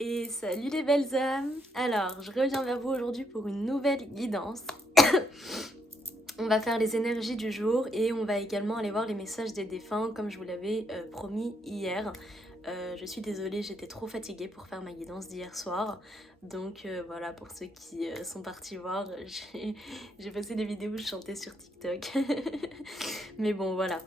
Et salut les belles âmes. Alors, je reviens vers vous aujourd'hui pour une nouvelle guidance. On va faire les énergies du jour et on va également aller voir les messages des défunts comme je vous l'avais promis hier. Je suis désolée, j'étais trop fatiguée pour faire ma guidance d'hier soir. Donc voilà, pour ceux qui sont partis voir, j'ai passé des vidéos où je chantais sur TikTok. Mais bon, voilà.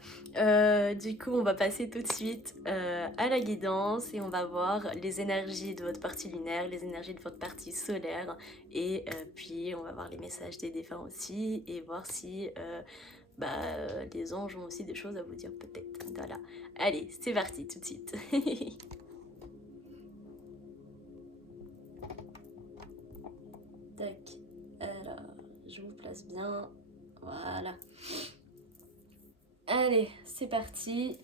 Du coup, on va passer tout de suite à la guidance et on va voir les énergies de votre partie lunaire, les énergies de votre partie solaire. Et puis, on va voir les messages des défunts aussi et voir si les anges ont aussi des choses à vous dire peut-être. Voilà. Allez, c'est parti tout de suite. Tac. Alors, je vous place bien. Voilà. Allez, c'est parti.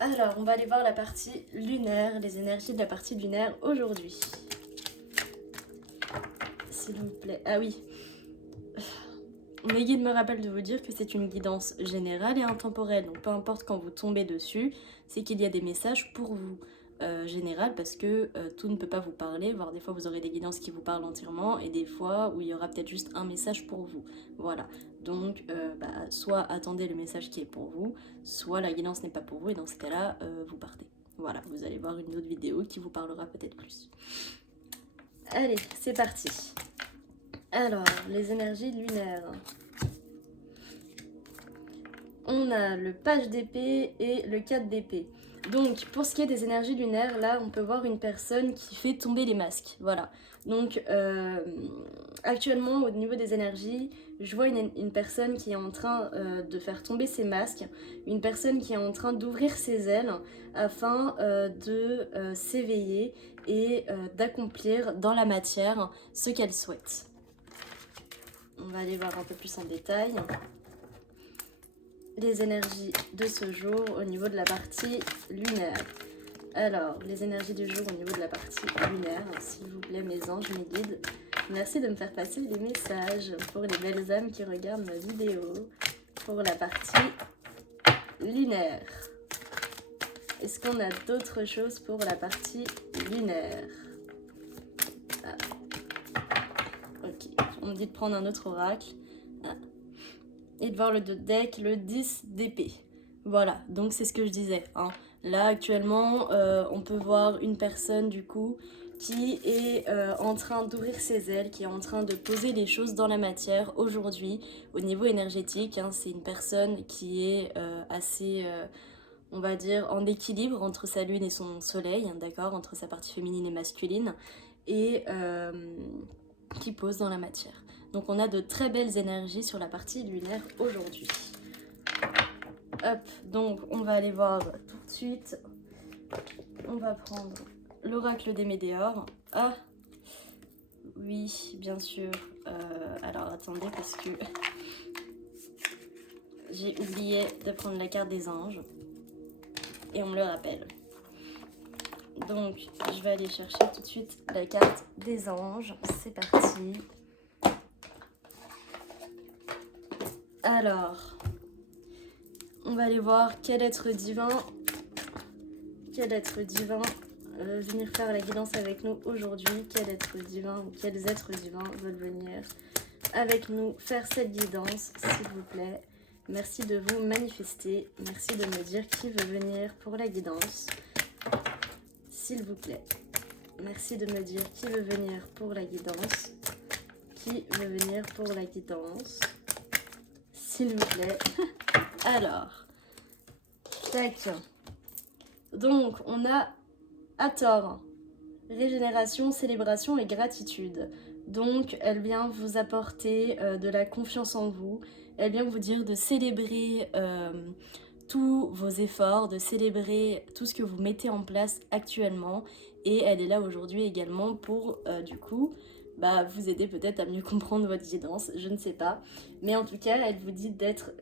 Alors, on va aller voir la partie lunaire, les énergies de la partie lunaire aujourd'hui. S'il vous plaît. Ah oui. Mes guides me rappellent de vous dire que c'est une guidance générale et intemporelle. Donc, peu importe quand vous tombez dessus, c'est qu'il y a des messages pour vous. Général parce que tout ne peut pas vous parler, voire des fois vous aurez des guidances qui vous parlent entièrement et des fois où il y aura peut-être juste un message pour vous. Voilà. Donc, soit attendez le message qui est pour vous, soit la guidance n'est pas pour vous et dans ce cas-là, vous partez. Voilà, vous allez voir une autre vidéo qui vous parlera peut-être plus. Allez, c'est parti. Alors, les énergies lunaires. On a le page d'épée et le 4 d'épée. Donc, pour ce qui est des énergies lunaires, là, on peut voir une personne qui fait tomber les masques. Voilà. Donc, actuellement, au niveau des énergies, je vois une personne qui est en train de faire tomber ses masques, une personne qui est en train d'ouvrir ses ailes afin de s'éveiller et d'accomplir dans la matière ce qu'elle souhaite. On va aller voir un peu plus en détail les énergies de ce jour au niveau de la partie lunaire. Alors, les énergies du jour au niveau de la partie lunaire, s'il vous plaît mes anges, mes guides, merci de me faire passer les messages pour les belles âmes qui regardent ma vidéo pour la partie lunaire. Est-ce qu'on a d'autres choses pour la partie lunaire? Ok, on me dit de prendre un autre oracle. Et de voir le deck, le 10 d'épée. Voilà, donc c'est ce que je disais. Hein. Là, actuellement, on peut voir une personne, du coup, qui est en train d'ouvrir ses ailes, qui est en train de poser les choses dans la matière aujourd'hui. Au niveau énergétique, hein, c'est une personne qui est assez, on va dire, en équilibre entre sa lune et son soleil, hein, d'accord, entre sa partie féminine et masculine, et qui pose dans la matière. Donc on a de très belles énergies sur la partie lunaire aujourd'hui. Hop, donc on va aller voir tout de suite. On va prendre l'oracle des météores. Ah, oui, bien sûr. Alors attendez parce que j'ai oublié de prendre la carte des anges. Et on me le rappelle. Donc je vais aller chercher tout de suite la carte des anges. C'est parti. Alors, on va aller voir quel être divin venir faire la guidance avec nous aujourd'hui. Quel être divin ou quels êtres divins veulent venir avec nous faire cette guidance, s'il vous plaît. Merci de vous manifester. Merci de me dire qui veut venir pour la guidance, s'il vous plaît. Merci de me dire qui veut venir pour la guidance. Qui veut venir pour la guidance, s'il vous plaît. Alors, tac. Donc, on a Hathor, régénération, célébration et gratitude. Donc, elle vient vous apporter de la confiance en vous. Elle vient vous dire de célébrer tous vos efforts, de célébrer tout ce que vous mettez en place actuellement. Et elle est là aujourd'hui également pour, du coup, vous aider peut-être à mieux comprendre votre guidance, je ne sais pas. Mais en tout cas, elle vous dit d'être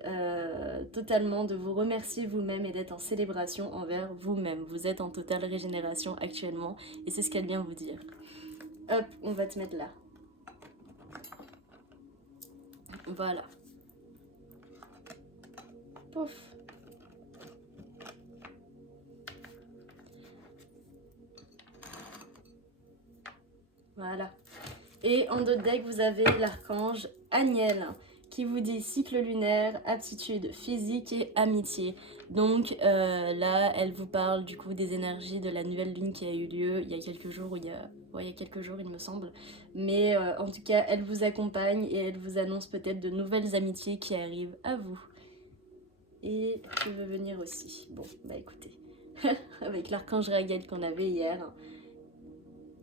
totalement, de vous remercier vous-même et d'être en célébration envers vous-même. Vous êtes en totale régénération actuellement et c'est ce qu'elle vient vous dire. Hop, on va te mettre là. Voilà. Pouf. Voilà. Et en dos de deck, vous avez l'archange Aniel qui vous dit cycle lunaire, aptitude physique et amitié. Donc là, elle vous parle du coup des énergies de la nouvelle lune qui a eu lieu il y a quelques jours, il y a quelques jours il me semble. Mais en tout cas, elle vous accompagne et elle vous annonce peut-être de nouvelles amitiés qui arrivent à vous. Et tu veux venir aussi. Bon, bah écoutez, avec l'archange Raguel qu'on avait hier,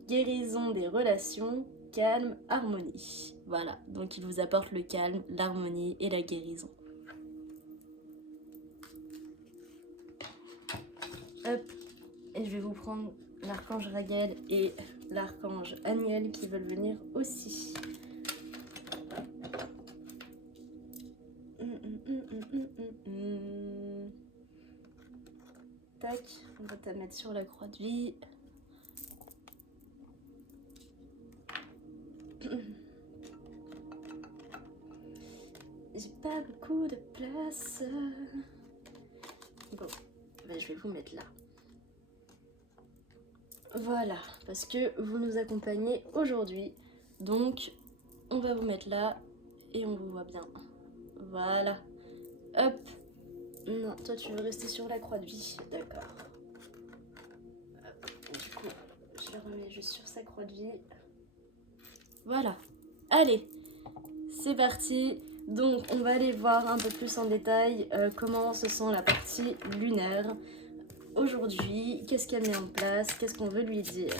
guérison des relations, calme, harmonie. Voilà, donc il vous apporte le calme, l'harmonie et la guérison. Hop, et je vais vous prendre l'archange Raguel et l'archange Aniel qui veulent venir aussi. Tac, on va te mettre sur la croix de vie. J'ai pas beaucoup de place. Bon, ben je vais vous mettre là. Voilà, parce que vous nous accompagnez aujourd'hui. Donc, on va vous mettre là et on vous voit bien. Voilà. Hop. Non, toi tu veux rester sur la croix de vie. D'accord. Du coup, je le remets juste sur sa croix de vie. Voilà. Allez, c'est parti. Donc, on va aller voir un peu plus en détail comment se sent la partie lunaire aujourd'hui. Qu'est-ce qu'elle met en place? Qu'est-ce qu'on veut lui dire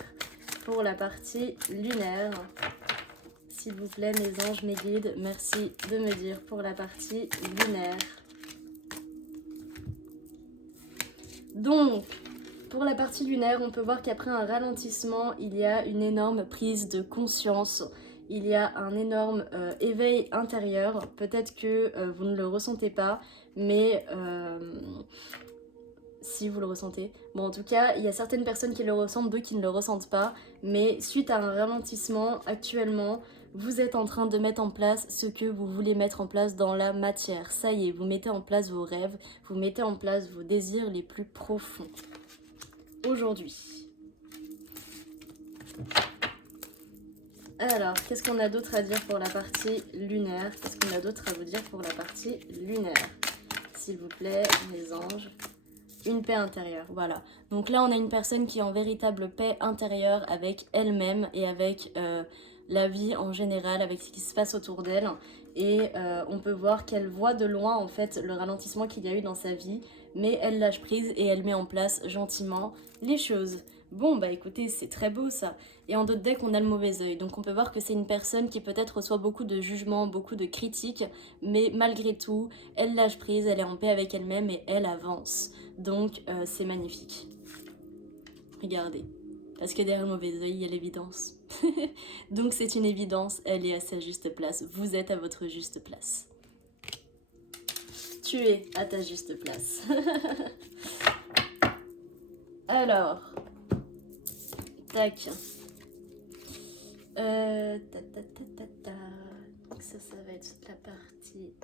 pour la partie lunaire? S'il vous plaît, mes anges, mes guides, merci de me dire pour la partie lunaire. Donc, pour la partie lunaire, on peut voir qu'après un ralentissement, il y a une énorme prise de conscience. Il y a un énorme éveil intérieur. Peut-être que vous ne le ressentez pas, mais si vous le ressentez. Bon, en tout cas, il y a certaines personnes qui le ressentent, d'autres qui ne le ressentent pas. Mais suite à un ralentissement, actuellement, vous êtes en train de mettre en place ce que vous voulez mettre en place dans la matière. Ça y est, vous mettez en place vos rêves, vous mettez en place vos désirs les plus profonds. Aujourd'hui. Alors, qu'est-ce qu'on a d'autre à dire pour la partie lunaire? Qu'est-ce qu'on a d'autre à vous dire pour la partie lunaire? S'il vous plaît, mes anges. Une paix intérieure, voilà. Donc là, on a une personne qui est en véritable paix intérieure avec elle-même et avec la vie en général, avec ce qui se passe autour d'elle. Et on peut voir qu'elle voit de loin, en fait, le ralentissement qu'il y a eu dans sa vie, mais elle lâche prise et elle met en place gentiment les choses. Bon, bah écoutez, c'est très beau ça. Et en d'autres decks, on a le mauvais œil. Donc on peut voir que c'est une personne qui peut-être reçoit beaucoup de jugements, beaucoup de critiques, mais malgré tout, elle lâche prise, elle est en paix avec elle-même et elle avance. Donc c'est magnifique. Regardez. Parce que derrière le mauvais œil, il y a l'évidence. Donc c'est une évidence, elle est à sa juste place. Vous êtes à votre juste place. Tu es à ta juste place. Alors, tac. Donc ça va être la partie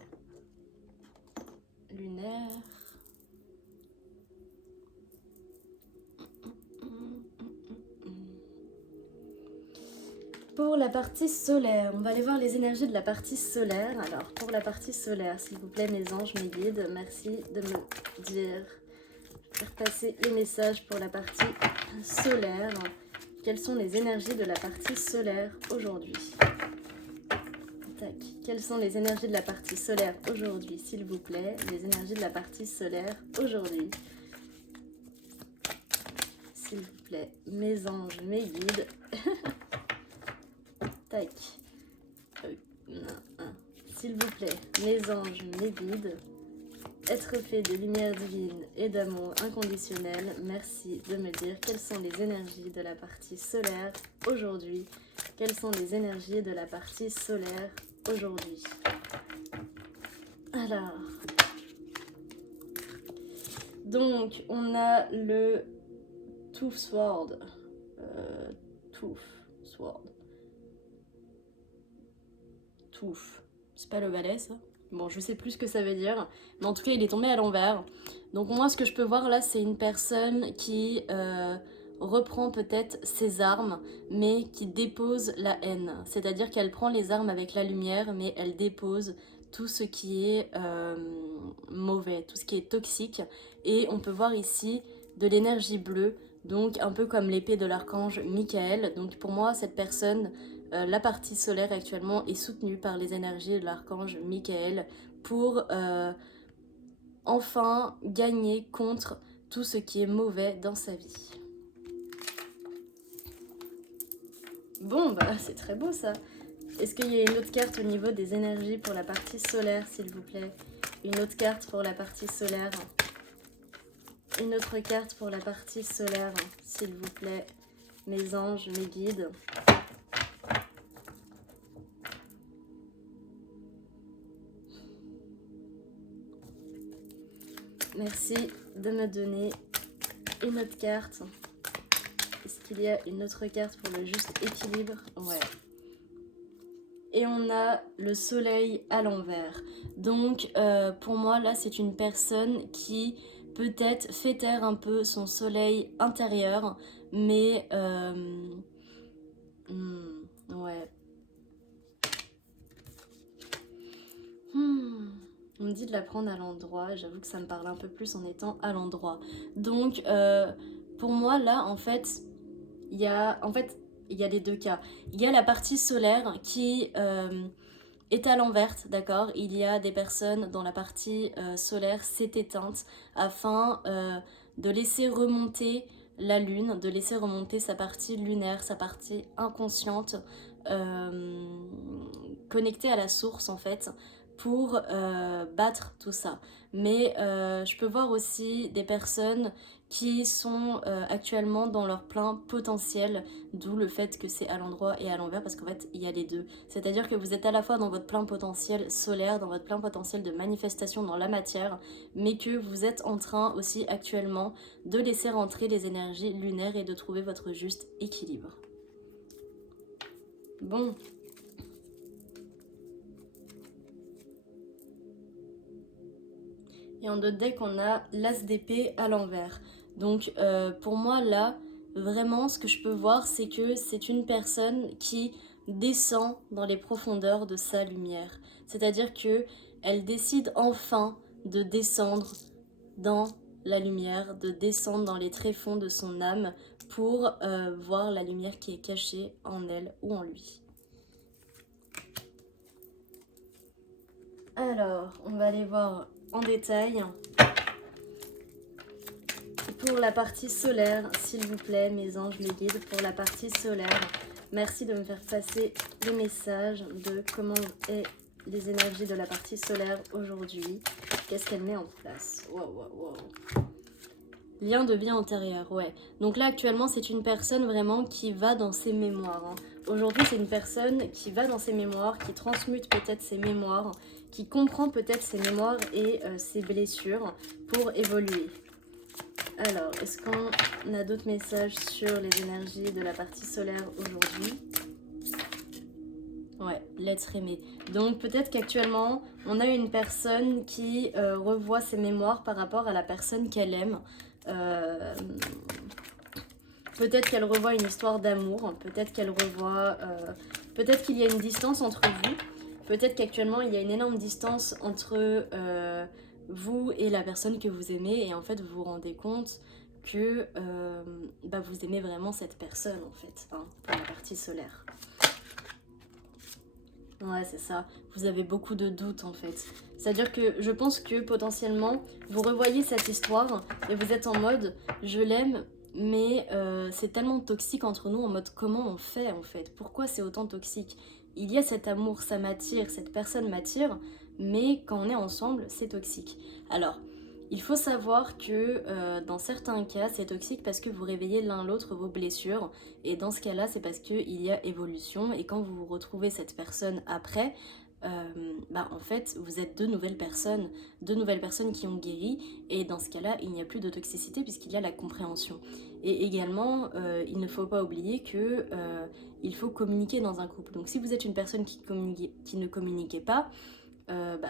lunaire. Pour la partie solaire, on va aller voir les énergies de la partie solaire. Alors, pour la partie solaire, s'il vous plaît, mes anges, mes guides, merci de me dire, faire passer les messages pour la partie solaire. Quelles sont les énergies de la partie solaire aujourd'hui? Tac. Quelles sont les énergies de la partie solaire aujourd'hui, s'il vous plaît? Les énergies de la partie solaire aujourd'hui. S'il vous plaît, mes anges, mes guides. Tac. S'il vous plaît, mes anges, mes guides, être fait de lumière divine et d'amour inconditionnel, merci de me dire quelles sont les énergies de la partie solaire aujourd'hui. Quelles sont les énergies de la partie solaire aujourd'hui? Alors, donc on a le Tooth Sword. Tooth Sword. C'est pas le balai ça? Bon, je sais plus ce que ça veut dire, mais en tout cas il est tombé à l'envers. Donc moi ce que je peux voir là, c'est une personne qui reprend peut-être ses armes, mais qui dépose la haine. C'est-à-dire qu'elle prend les armes avec la lumière, mais elle dépose tout ce qui est mauvais, tout ce qui est toxique. Et on peut voir ici de l'énergie bleue, donc un peu comme l'épée de l'archange Michael. Donc pour moi, cette personne, la partie solaire actuellement est soutenue par les énergies de l'archange Michael pour enfin gagner contre tout ce qui est mauvais dans sa vie. Bon, bah c'est très beau ça. Est-ce qu'il y a une autre carte au niveau des énergies pour la partie solaire, s'il vous plaît? Une autre carte pour la partie solaire. Une autre carte pour la partie solaire, s'il vous plaît. Mes anges, mes guides. Merci de me donner une autre carte. Est-ce qu'il y a une autre carte pour le juste équilibre? Ouais. Et on a le soleil à l'envers. Donc pour moi là c'est une personne qui peut-être fait taire un peu son soleil intérieur, mais ouais. On me dit de la prendre à l'endroit, j'avoue que ça me parle un peu plus en étant à l'endroit. Donc pour moi là en fait il y a les deux cas. Il y a la partie solaire qui est à l'envers, d'accord? Il y a des personnes dont la partie solaire s'est éteinte afin de laisser remonter la lune, de laisser remonter sa partie lunaire, sa partie inconsciente, connectée à la source en fait, pour battre tout ça. Mais je peux voir aussi des personnes qui sont actuellement dans leur plein potentiel, d'où le fait que c'est à l'endroit et à l'envers, parce qu'en fait il y a les deux. C'est-à-dire que vous êtes à la fois dans votre plein potentiel solaire, dans votre plein potentiel de manifestation dans la matière, mais que vous êtes en train aussi actuellement de laisser rentrer les énergies lunaires et de trouver votre juste équilibre. Bon. Et en d'autres decks, on a l'as d'épée à l'envers. Donc pour moi là, vraiment ce que je peux voir, c'est que c'est une personne qui descend dans les profondeurs de sa lumière. C'est-à-dire que elle décide enfin de descendre dans la lumière, de descendre dans les tréfonds de son âme pour voir la lumière qui est cachée en elle ou en lui. Alors, on va aller voir en détail. Pour la partie solaire, s'il vous plaît, mes anges, mes guides, pour la partie solaire, merci de me faire passer les messages de comment est les énergies de la partie solaire aujourd'hui. Qu'est-ce qu'elle met en place? Wow. Lien de vie antérieur, ouais. Donc là, actuellement, c'est une personne vraiment qui va dans ses mémoires. Hein. Aujourd'hui, c'est une personne qui va dans ses mémoires, qui transmute peut-être ses mémoires, qui comprend peut-être ses mémoires et ses blessures pour évoluer. Alors, est-ce qu'on a d'autres messages sur les énergies de la partie solaire aujourd'hui? Ouais, l'être aimé. Donc peut-être qu'actuellement, on a une personne qui revoit ses mémoires par rapport à la personne qu'elle aime. Peut-être qu'elle revoit une histoire d'amour, peut-être qu'elle revoit... peut-être qu'il y a une distance entre vous. Peut-être qu'actuellement, il y a une énorme distance entre vous et la personne que vous aimez. Et en fait, vous vous rendez compte que vous aimez vraiment cette personne, en fait, hein, pour la partie solaire. Ouais, c'est ça. Vous avez beaucoup de doutes, en fait. C'est-à-dire que je pense que, potentiellement, vous revoyez cette histoire et vous êtes en mode « je l'aime ». Mais c'est tellement toxique entre nous, en mode comment on fait en fait? Pourquoi c'est autant toxique? Il y a cet amour, ça m'attire, cette personne m'attire, mais quand on est ensemble, c'est toxique. Alors, il faut savoir que dans certains cas, c'est toxique parce que vous réveillez l'un l'autre vos blessures. Et dans ce cas-là, c'est parce qu'il y a évolution. Et quand vous retrouvez cette personne après, en fait, vous êtes deux nouvelles personnes qui ont guéri. Et dans ce cas-là, il n'y a plus de toxicité puisqu'il y a la compréhension. Et également, il ne faut pas oublier que il faut communiquer dans un couple. Donc si vous êtes une personne qui ne communiquait pas,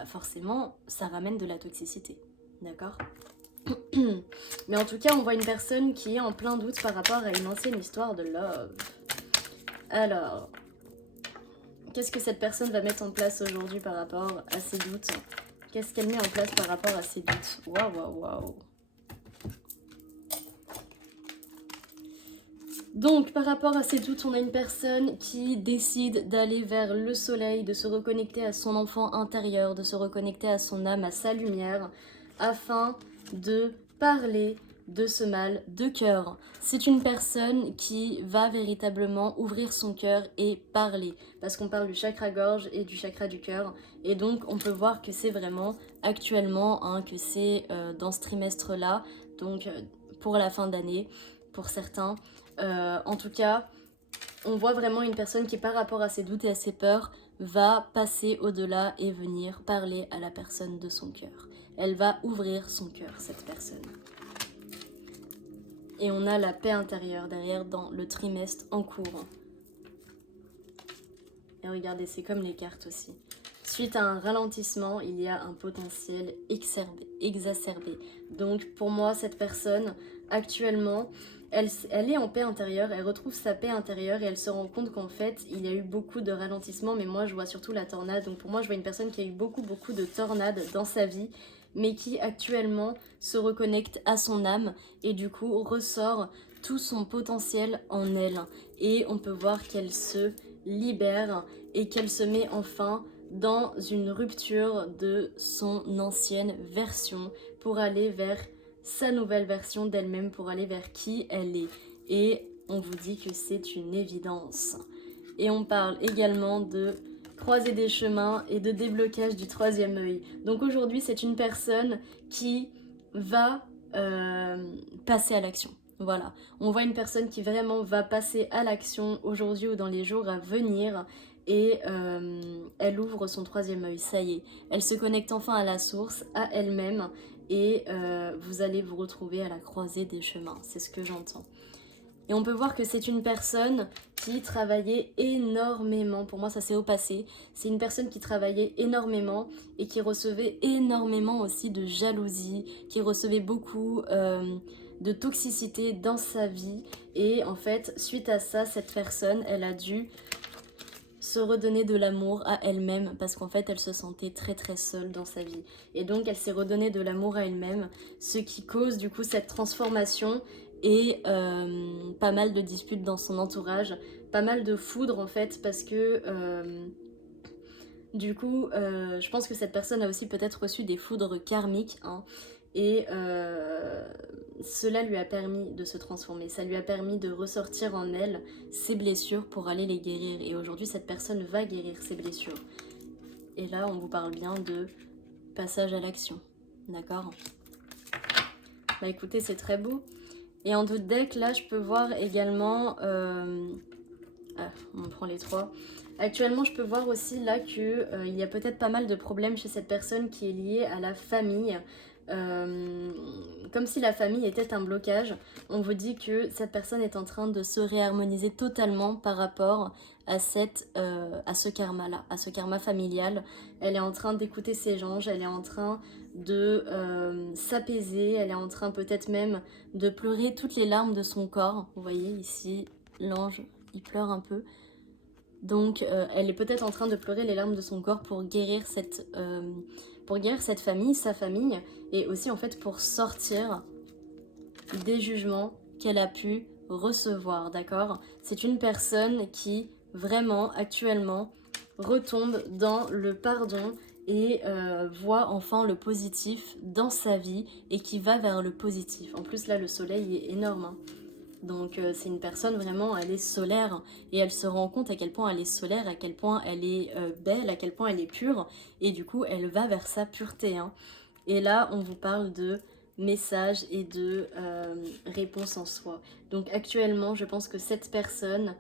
forcément, ça ramène de la toxicité. D'accord? Mais en tout cas, on voit une personne qui est en plein doute par rapport à une ancienne histoire de love. Alors, qu'est-ce que cette personne va mettre en place aujourd'hui par rapport à ses doutes? Qu'est-ce qu'elle met en place par rapport à ses doutes? Waouh, waouh, waouh. Donc, par rapport à ces doutes, on a une personne qui décide d'aller vers le soleil, de se reconnecter à son enfant intérieur, de se reconnecter à son âme, à sa lumière, afin de parler de ce mal de cœur. C'est une personne qui va véritablement ouvrir son cœur et parler, parce qu'on parle du chakra gorge et du chakra du cœur, et donc on peut voir que c'est vraiment actuellement, hein, que c'est dans ce trimestre-là, donc pour la fin d'année, pour certains. En tout cas, on voit vraiment une personne qui, par rapport à ses doutes et à ses peurs, va passer au-delà et venir parler à la personne de son cœur. Elle va ouvrir son cœur, cette personne. Et on a la paix intérieure derrière dans le trimestre en cours. Et regardez, c'est comme les cartes aussi. Suite à un ralentissement, il y a un potentiel exacerbé. Donc pour moi, cette personne, actuellement, elle est en paix intérieure, elle retrouve sa paix intérieure et elle se rend compte qu'en fait, il y a eu beaucoup de ralentissements, mais moi, je vois surtout la tornade. Donc pour moi, je vois une personne qui a eu beaucoup de tornades dans sa vie, mais qui actuellement se reconnecte à son âme et du coup ressort tout son potentiel en elle. Et on peut voir qu'elle se libère et qu'elle se met enfin dans une rupture de son ancienne version pour aller vers sa nouvelle version d'elle-même, pour aller vers qui elle est. Et on vous dit que c'est une évidence. Et on parle également de croiser des chemins et de déblocage du troisième œil. Donc aujourd'hui, c'est une personne qui va passer à l'action. Voilà, on voit une personne qui vraiment va passer à l'action aujourd'hui ou dans les jours à venir. Et elle ouvre son troisième œil, ça y est. Elle se connecte enfin à la source, à elle-même. Et vous allez vous retrouver à la croisée des chemins, c'est ce que j'entends. Et on peut voir que c'est une personne qui travaillait énormément, pour moi ça c'est au passé, c'est une personne qui travaillait énormément et qui recevait énormément aussi de jalousie, qui recevait beaucoup de toxicité dans sa vie. Et en fait, suite à ça, cette personne, elle a dû se redonner de l'amour à elle-même parce qu'en fait elle se sentait très très seule dans sa vie et donc elle s'est redonnée de l'amour à elle-même, ce qui cause du coup cette transformation et pas mal de disputes dans son entourage, pas mal de foudre en fait parce que du coup je pense que cette personne a aussi peut-être reçu des foudres karmiques, hein, et cela lui a permis de se transformer, ça lui a permis de ressortir en elle ses blessures pour aller les guérir. Et aujourd'hui, cette personne va guérir ses blessures. Et là, on vous parle bien de passage à l'action. D'accord? Bah écoutez, c'est très beau. Et en doute deck, là, je peux voir également... on prend les trois. Actuellement, je peux voir aussi là qu'il y a peut-être pas mal de problèmes chez cette personne qui est liée à la famille. Comme si la famille était un blocage. On vous dit que cette personne est en train de se réharmoniser totalement par rapport à ce karma-là, à ce karma familial. Elle est en train d'écouter ses anges, elle est en train de s'apaiser, elle est en train peut-être même de pleurer toutes les larmes de son corps. Vous voyez ici, l'ange, il pleure un peu. Donc elle est peut-être en train de pleurer les larmes de son corps pour guérir cette famille, sa famille, et aussi en fait pour sortir des jugements qu'elle a pu recevoir, d'accord? C'est une personne qui vraiment actuellement retombe dans le pardon et voit enfin le positif dans sa vie et qui va vers le positif. En plus là le soleil est énorme, hein. Donc c'est une personne vraiment, elle est solaire et elle se rend compte à quel point elle est solaire, à quel point elle est belle, à quel point elle est pure et du coup elle va vers sa pureté, hein. Et là on vous parle de messages et de réponses en soi. Donc actuellement je pense que cette personne,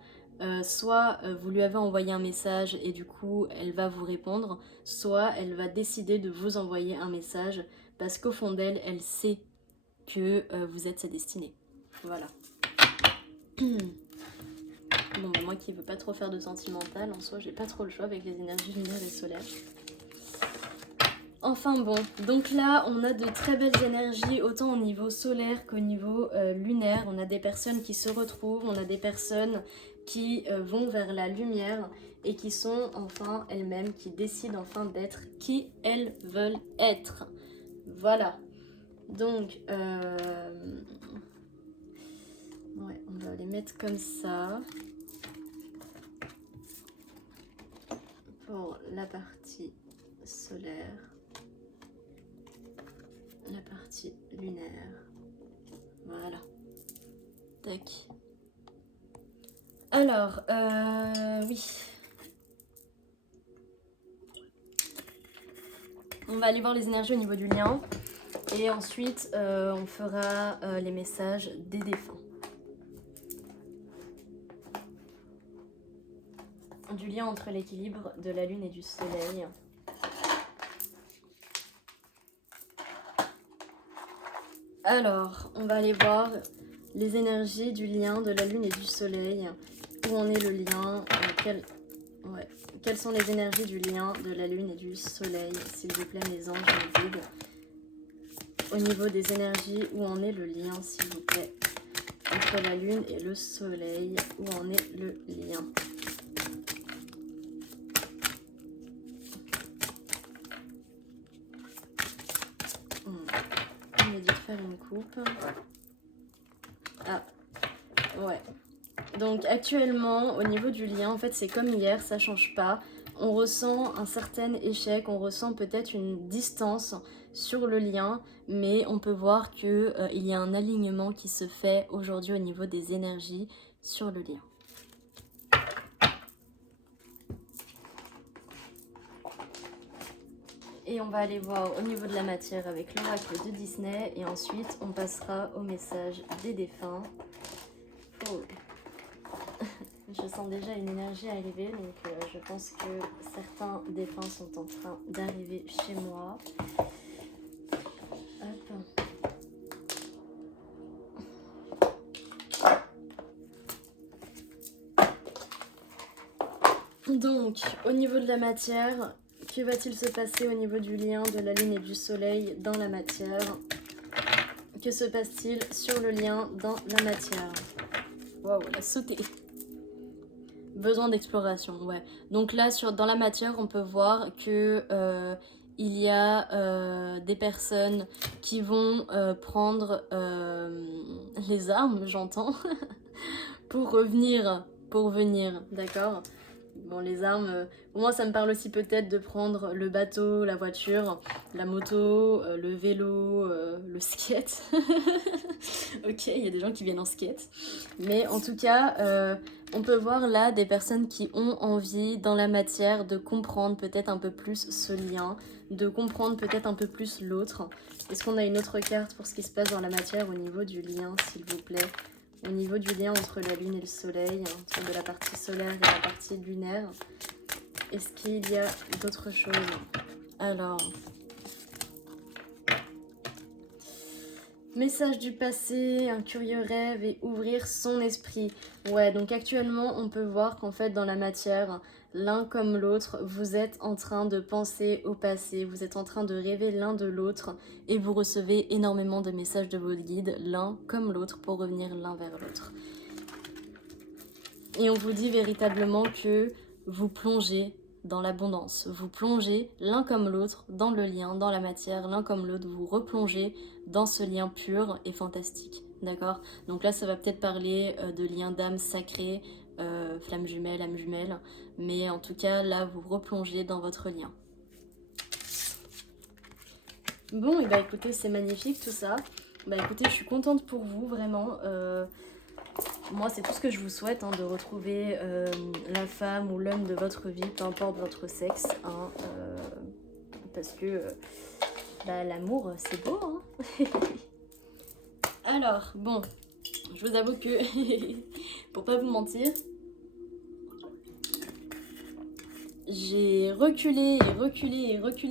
soit vous lui avez envoyé un message et du coup elle va vous répondre, soit elle va décider de vous envoyer un message parce qu'au fond d'elle, elle sait que vous êtes sa destinée. Voilà. Bon bah moi qui veux pas trop faire de sentimental, en soi j'ai pas trop le choix avec les énergies lunaires et solaires. Enfin bon, donc là on a de très belles énergies autant au niveau solaire qu'au niveau lunaire. On a des personnes qui se retrouvent, on a des personnes qui vont vers la lumière et qui sont enfin elles-mêmes, qui décident enfin d'être qui elles veulent être. Voilà. Donc, ouais, on va les mettre comme ça. Pour la partie solaire, la partie lunaire. Voilà. Tac. Alors, oui. On va aller voir les énergies au niveau du lien. Et ensuite, on fera les messages des défunts. Du lien entre l'équilibre de la lune et du soleil. Alors, on va aller voir les énergies du lien de la lune et du soleil. Où en est le lien, quelles sont les énergies du lien de la lune et du soleil, s'il vous plaît, mes anges, mes guides. Au niveau des énergies, où en est le lien, s'il vous plaît, entre la lune et le soleil, où en est le lien. On a dû faire une coupe. Ah, ouais. Donc actuellement, au niveau du lien, en fait, c'est comme hier, ça change pas. On ressent un certain échec, on ressent peut-être une distance sur le lien, mais on peut voir que il y a un alignement qui se fait aujourd'hui au niveau des énergies sur le lien. Et on va aller voir au niveau de la matière avec l'oracle de Disney, et ensuite on passera au message des défunts. Oh. Je sens déjà une énergie arriver, donc je pense que certains défunts sont en train d'arriver chez moi. Hop. Donc, au niveau de la matière, que va-t-il se passer au niveau du lien de la lune et du soleil dans la matière? Que se passe-t-il sur le lien dans la matière? Waouh, elle a sauté. Besoin d'exploration, ouais. Donc là, dans la matière, on peut voir que il y a des personnes qui vont prendre les armes, j'entends, pour venir, d'accord? Bon, les armes, pour moi, ça me parle aussi peut-être de prendre le bateau, la voiture, la moto, le vélo, le skate. Ok, il y a des gens qui viennent en skate. Mais en tout cas, on peut voir là des personnes qui ont envie dans la matière de comprendre peut-être un peu plus ce lien, de comprendre peut-être un peu plus l'autre. Est-ce qu'on a une autre carte pour ce qui se passe dans la matière au niveau du lien, s'il vous plaît? Au niveau du lien entre la lune et le soleil, entre de la partie solaire et la partie lunaire. Est-ce qu'il y a d'autres choses? Alors, message du passé, un curieux rêve et ouvrir son esprit. Ouais, donc actuellement, on peut voir qu'en fait, dans la matière, l'un comme l'autre, vous êtes en train de penser au passé, vous êtes en train de rêver l'un de l'autre et vous recevez énormément de messages de vos guides, l'un comme l'autre, pour revenir l'un vers l'autre. Et on vous dit véritablement que vous plongez dans l'abondance. Vous plongez l'un comme l'autre dans le lien, dans la matière, l'un comme l'autre. Vous replongez dans ce lien pur et fantastique. D'accord? Donc là, ça va peut-être parler de lien d'âme sacré, flamme jumelle, âme jumelle. Mais en tout cas, là, vous replongez dans votre lien. Bon, et bah écoutez, c'est magnifique tout ça. Bah écoutez, je suis contente pour vous, vraiment. Moi, c'est tout ce que je vous souhaite, hein, de retrouver la femme ou l'homme de votre vie, peu importe votre sexe, hein, parce que bah, l'amour, c'est beau. Hein. Alors, bon, je vous avoue que, pour pas vous mentir, j'ai reculé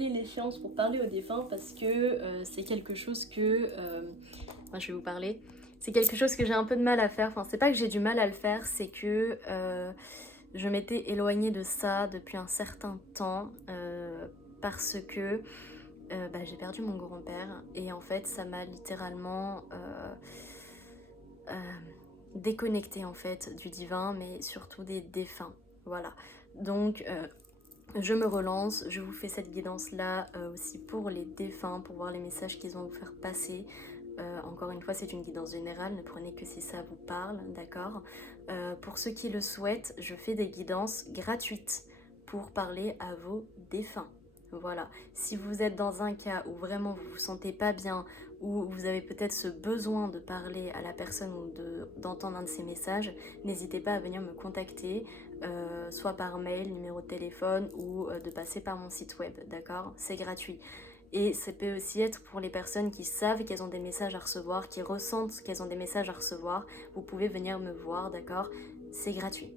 l'échéance pour parler aux défunts parce que c'est quelque chose que... moi, je vais vous parler. C'est quelque chose que j'ai un peu de mal à faire. Enfin, c'est pas que j'ai du mal à le faire, c'est que je m'étais éloignée de ça depuis un certain temps parce que j'ai perdu mon grand-père et en fait ça m'a littéralement déconnectée en fait du divin, mais surtout des défunts. Voilà. Donc je me relance, je vous fais cette guidance là aussi pour les défunts, pour voir les messages qu'ils vont vous faire passer. Encore une fois, c'est une guidance générale, ne prenez que si ça vous parle, d'accord. Pour ceux qui le souhaitent, je fais des guidances gratuites pour parler à vos défunts. Voilà, si vous êtes dans un cas où vraiment vous vous sentez pas bien, ou vous avez peut-être ce besoin de parler à la personne ou d'entendre un de ces messages, n'hésitez pas à venir me contacter, soit par mail, numéro de téléphone, ou de passer par mon site web, d'accord. C'est gratuit. Et ça peut aussi être pour les personnes qui savent qu'elles ont des messages à recevoir, qui ressentent qu'elles ont des messages à recevoir. Vous pouvez venir me voir, d'accord? C'est gratuit.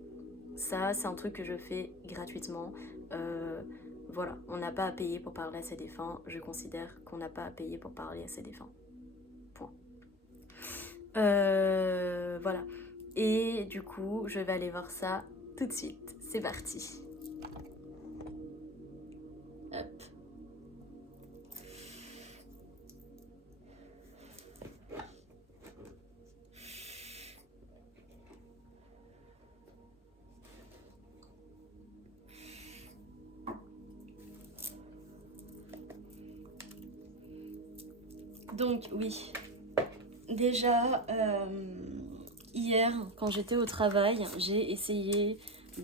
Ça, c'est un truc que je fais gratuitement. Voilà, on n'a pas à payer pour parler à ses défunts. Je considère qu'on n'a pas à payer pour parler à ses défunts. Point. Voilà. Et du coup, je vais aller voir ça tout de suite. C'est parti. Hop. Donc oui, déjà hier quand j'étais au travail, j'ai essayé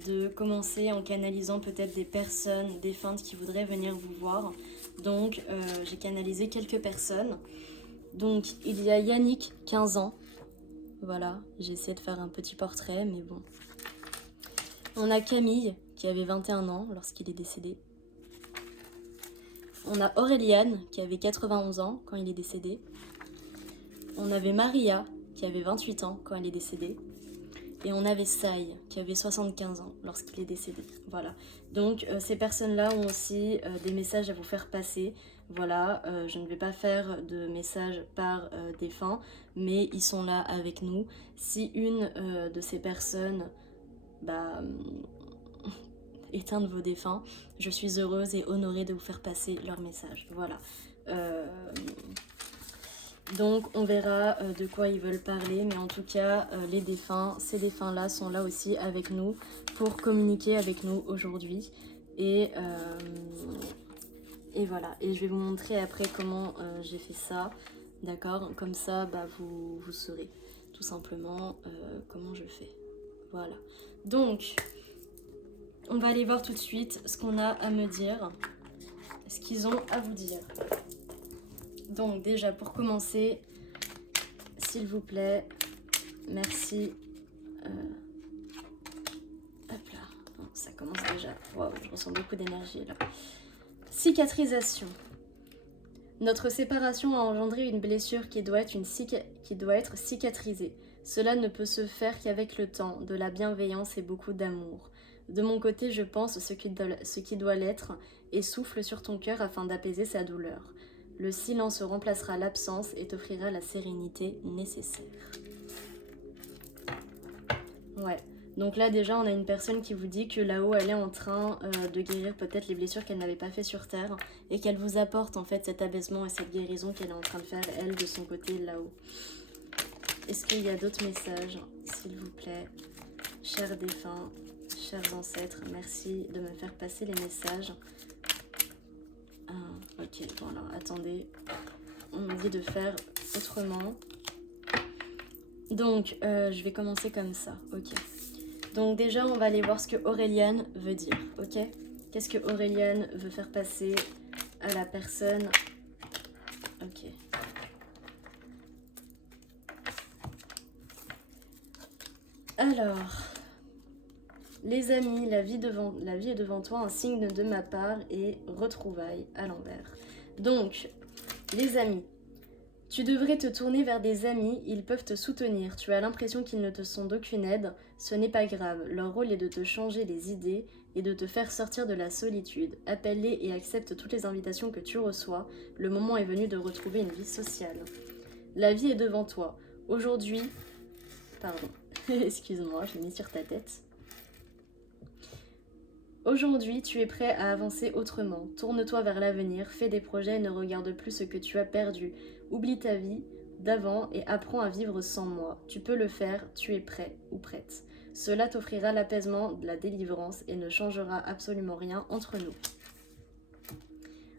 de commencer en canalisant peut-être des personnes défuntes qui voudraient venir vous voir. Donc j'ai canalisé quelques personnes. Donc il y a Yannick, 15 ans. Voilà, j'ai essayé de faire un petit portrait, mais bon. On a Camille, qui avait 21 ans lorsqu'il est décédé. On a Aureliane, qui avait 91 ans quand il est décédé. On avait Maria, qui avait 28 ans quand elle est décédée. Et on avait Sai, qui avait 75 ans lorsqu'il est décédé. Voilà. Donc ces personnes-là ont aussi des messages à vous faire passer. Voilà, je ne vais pas faire de messages par défunt, mais ils sont là avec nous. Si une de ces personnes est un de vos défunts, je suis heureuse et honorée de vous faire passer leur message. Voilà. Donc on verra de quoi ils veulent parler, mais en tout cas les défunts, ces défunts-là sont là aussi avec nous pour communiquer avec nous aujourd'hui. Et voilà, et je vais vous montrer après comment j'ai fait ça, d'accord? Comme ça vous saurez tout simplement comment je fais. Voilà, donc on va aller voir tout de suite ce qu'on a à me dire, ce qu'ils ont à vous dire. Donc déjà pour commencer, s'il vous plaît, merci. Hop là, bon, ça commence déjà. Waouh, je ressens beaucoup d'énergie là. Cicatrisation. Notre séparation a engendré une blessure qui doit être cicatrisée. Cela ne peut se faire qu'avec le temps, de la bienveillance et beaucoup d'amour. De mon côté, je pense ce qui doit l'être et souffle sur ton cœur afin d'apaiser sa douleur. Le silence remplacera l'absence et t'offrira la sérénité nécessaire. Ouais. Donc là déjà on a une personne qui vous dit que là-haut elle est en train de guérir peut-être les blessures qu'elle n'avait pas fait sur terre et qu'elle vous apporte en fait cet abaissement et cette guérison qu'elle est en train de faire elle de son côté là-haut. Est-ce qu'il y a d'autres messages s'il vous plaît? Chers défunts, chers ancêtres, merci de me faire passer les messages. Ok, bon alors attendez, on me dit de faire autrement. Donc je vais commencer comme ça, ok. Donc déjà, on va aller voir ce que Aureliane veut dire, ok? Qu'est-ce que Aureliane veut faire passer à la personne? Ok. Alors, les amis, la vie est devant toi, un signe de ma part et retrouvailles à l'envers. Donc, les amis, tu devrais te tourner vers des amis, ils peuvent te soutenir. Tu as l'impression qu'ils ne te sont d'aucune aide. Ce n'est pas grave, leur rôle est de te changer les idées et de te faire sortir de la solitude. Appelle-les et accepte toutes les invitations que tu reçois. Le moment est venu de retrouver une vie sociale. La vie est devant toi. Aujourd'hui... Pardon, excuse-moi, je l'ai mis sur ta tête. Aujourd'hui, tu es prêt à avancer autrement. Tourne-toi vers l'avenir, fais des projets et ne regarde plus ce que tu as perdu. Oublie ta vie d'avant et apprends à vivre sans moi. Tu peux le faire, tu es prêt ou prête. Cela t'offrira l'apaisement, de la délivrance et ne changera absolument rien entre nous.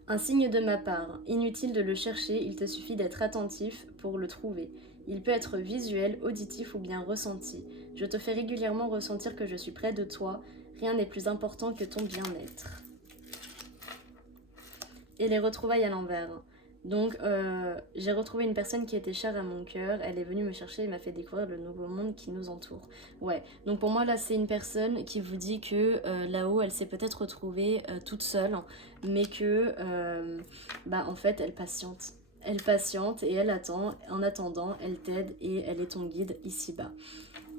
Un signe de ma part. Inutile de le chercher, il te suffit d'être attentif pour le trouver. Il peut être visuel, auditif ou bien ressenti. Je te fais régulièrement ressentir que je suis près de toi. Rien n'est plus important que ton bien-être. Et les retrouvailles à l'envers. Donc, j'ai retrouvé une personne qui était chère à mon cœur. Elle est venue me chercher et m'a fait découvrir le nouveau monde qui nous entoure. Ouais, donc pour moi, là, c'est une personne qui vous dit que là-haut, elle s'est peut-être retrouvée toute seule, mais que, en fait, elle patiente. Elle patiente et elle attend. En attendant, elle t'aide et elle est ton guide ici-bas.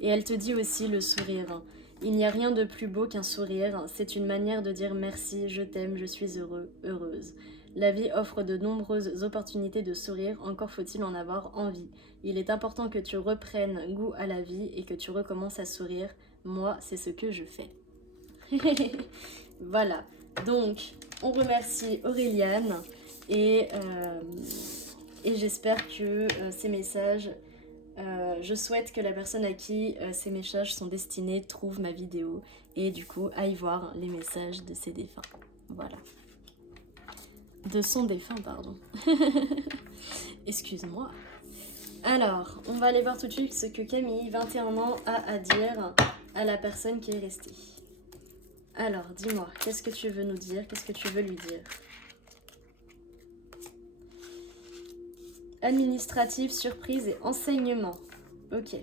Et elle te dit aussi le sourire. Il n'y a rien de plus beau qu'un sourire. C'est une manière de dire merci, je t'aime, je suis heureux, heureuse. La vie offre de nombreuses opportunités de sourire, encore faut-il en avoir envie. Il est important que tu reprennes goût à la vie et que tu recommences à sourire. Moi, c'est ce que je fais. Voilà, donc on remercie Auréliane et j'espère que ces messages... je souhaite que la personne à qui ces messages sont destinés trouve ma vidéo et du coup aille voir les messages de ses défunts. Voilà. De son défunt, pardon. Excuse-moi. Alors, on va aller voir tout de suite ce que Camille, 21 ans, a à dire à la personne qui est restée. Alors, dis-moi, qu'est-ce que tu veux nous dire? Qu'est-ce que tu veux lui dire? Administratif, surprise et enseignement. Ok.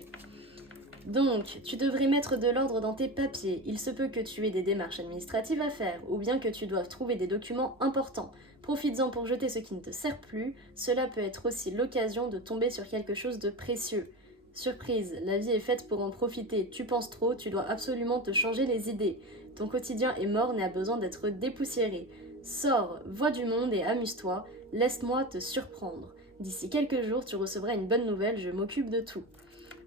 Donc, tu devrais mettre de l'ordre dans tes papiers. Il se peut que tu aies des démarches administratives à faire, ou bien que tu doives trouver des documents importants. Profites-en pour jeter ce qui ne te sert plus. Cela peut être aussi l'occasion de tomber sur quelque chose de précieux. Surprise, la vie est faite pour en profiter. Tu penses trop, tu dois absolument te changer les idées. Ton quotidien est morne et a besoin d'être dépoussiéré. Sors, vois du monde et amuse-toi. Laisse-moi te surprendre. D'ici quelques jours, tu recevras une bonne nouvelle, je m'occupe de tout.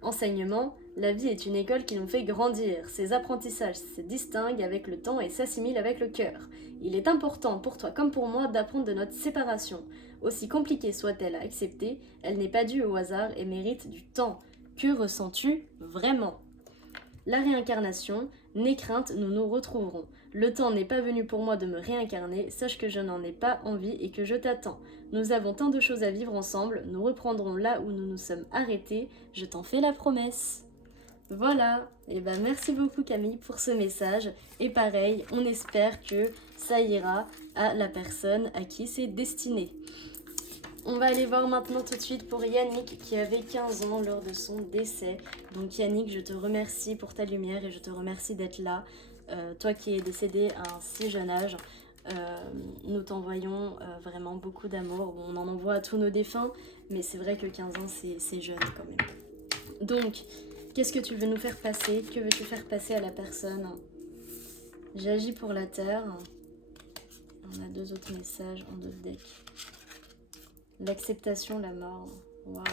Enseignement, la vie est une école qui nous fait grandir. Ses apprentissages se distinguent avec le temps et s'assimilent avec le cœur. Il est important pour toi comme pour moi d'apprendre de notre séparation. Aussi compliquée soit-elle à accepter, elle n'est pas due au hasard et mérite du temps. Que ressens-tu vraiment? La réincarnation, n'aie crainte, nous nous retrouverons. Le temps n'est pas venu pour moi de me réincarner, sache que je n'en ai pas envie et que je t'attends. Nous avons tant de choses à vivre ensemble, nous reprendrons là où nous nous sommes arrêtés, je t'en fais la promesse. Voilà, et ben merci beaucoup Camille pour ce message, et pareil, on espère que ça ira à la personne à qui c'est destiné. On va aller voir maintenant tout de suite pour Yannick qui avait 15 ans lors de son décès. Donc Yannick, je te remercie pour ta lumière et je te remercie d'être là. Toi qui es décédé à un si jeune âge, nous t'envoyons vraiment beaucoup d'amour. On en envoie à tous nos défunts, mais c'est vrai que 15 ans c'est jeune quand même. Donc, qu'est-ce que tu veux nous faire passer? Que veux-tu faire passer à la personne? J'agis pour la terre. On a deux autres messages en d'autres decks. L'acceptation, la mort. Waouh.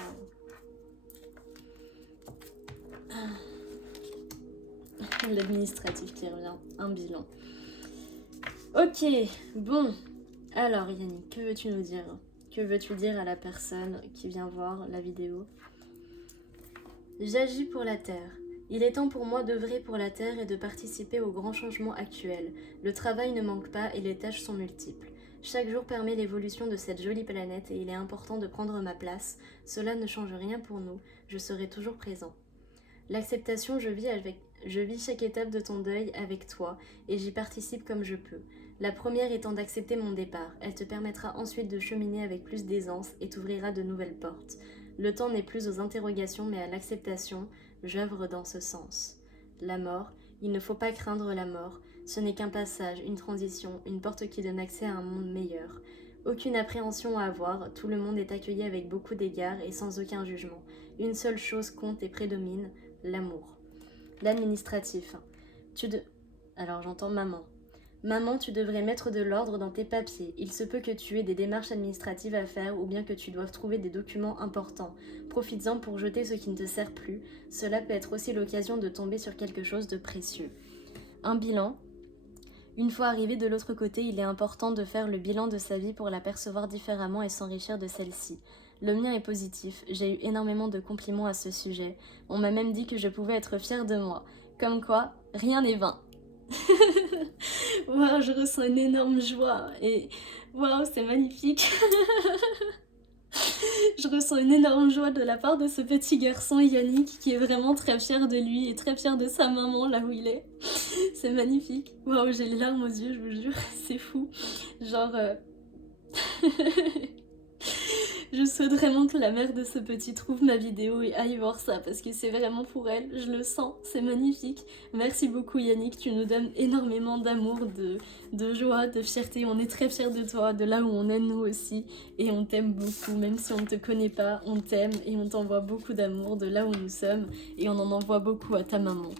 L'administratif qui revient. Un bilan. Ok, bon. Alors Yannick, que veux-tu nous dire? Que veux-tu dire à la personne qui vient voir la vidéo? J'agis pour la Terre. Il est temps pour moi d'œuvrer pour la Terre et de participer aux grands changements actuels. Le travail ne manque pas et les tâches sont multiples. Chaque jour permet l'évolution de cette jolie planète et il est important de prendre ma place. Cela ne change rien pour nous, je serai toujours présent. L'acceptation, je vis chaque étape de ton deuil avec toi et j'y participe comme je peux. La première étant d'accepter mon départ. Elle te permettra ensuite de cheminer avec plus d'aisance et t'ouvrira de nouvelles portes. Le temps n'est plus aux interrogations mais à l'acceptation, j'œuvre dans ce sens. La mort, il ne faut pas craindre la mort. Ce n'est qu'un passage, une transition, une porte qui donne accès à un monde meilleur. Aucune appréhension à avoir, tout le monde est accueilli avec beaucoup d'égards et sans aucun jugement. Une seule chose compte et prédomine, l'amour. L'administratif. Alors j'entends maman. Maman, tu devrais mettre de l'ordre dans tes papiers. Il se peut que tu aies des démarches administratives à faire ou bien que tu doives trouver des documents importants. Profites-en pour jeter ce qui ne te sert plus. Cela peut être aussi l'occasion de tomber sur quelque chose de précieux. Un bilan. Une fois arrivé de l'autre côté, il est important de faire le bilan de sa vie pour la percevoir différemment et s'enrichir de celle-ci. Le mien est positif, j'ai eu énormément de compliments à ce sujet. On m'a même dit que je pouvais être fière de moi. Comme quoi, rien n'est vain. Waouh, je ressens une énorme joie et waouh, c'est magnifique. Je ressens une énorme joie de la part de ce petit garçon Yannick qui est vraiment très fier de lui et très fier de sa maman là où il est. C'est magnifique. Waouh, j'ai les larmes aux yeux, je vous jure, c'est fou. Genre, je souhaite vraiment que la mère de ce petit trouve ma vidéo et aille voir ça parce que c'est vraiment pour elle, je le sens, c'est magnifique. Merci beaucoup Yannick, tu nous donnes énormément d'amour, de joie, de fierté. On est très fiers de toi, de là où on est nous aussi. Et on t'aime beaucoup, même si on ne te connaît pas, on t'aime et on t'envoie beaucoup d'amour de là où nous sommes. Et on en envoie beaucoup à ta maman.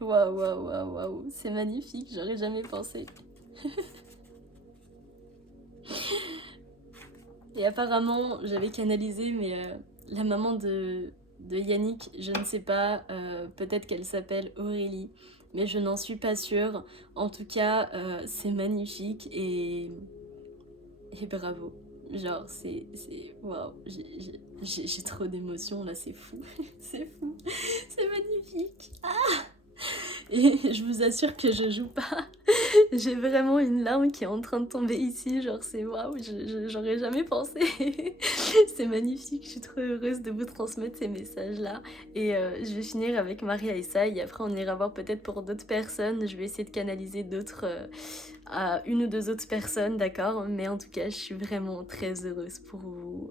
Waouh, waouh, waouh, waouh, c'est magnifique, j'aurais jamais pensé. Et apparemment, j'avais canalisé, mais la maman de Yannick, je ne sais pas, peut-être qu'elle s'appelle Aurélie, mais je n'en suis pas sûre. En tout cas, c'est magnifique et bravo. Genre, c'est waouh, j'ai trop d'émotions là, c'est fou, c'est fou, c'est magnifique. Ah, et je vous assure que je joue pas. J'ai vraiment une larme qui est en train de tomber ici, genre c'est waouh, j'aurais jamais pensé. C'est magnifique, je suis trop heureuse de vous transmettre ces messages-là. Et je vais finir avec Maria et ça, et après on ira voir peut-être pour d'autres personnes. Je vais essayer de canaliser d'autres, une ou deux autres personnes, d'accord. Mais en tout cas, je suis vraiment très heureuse pour vous,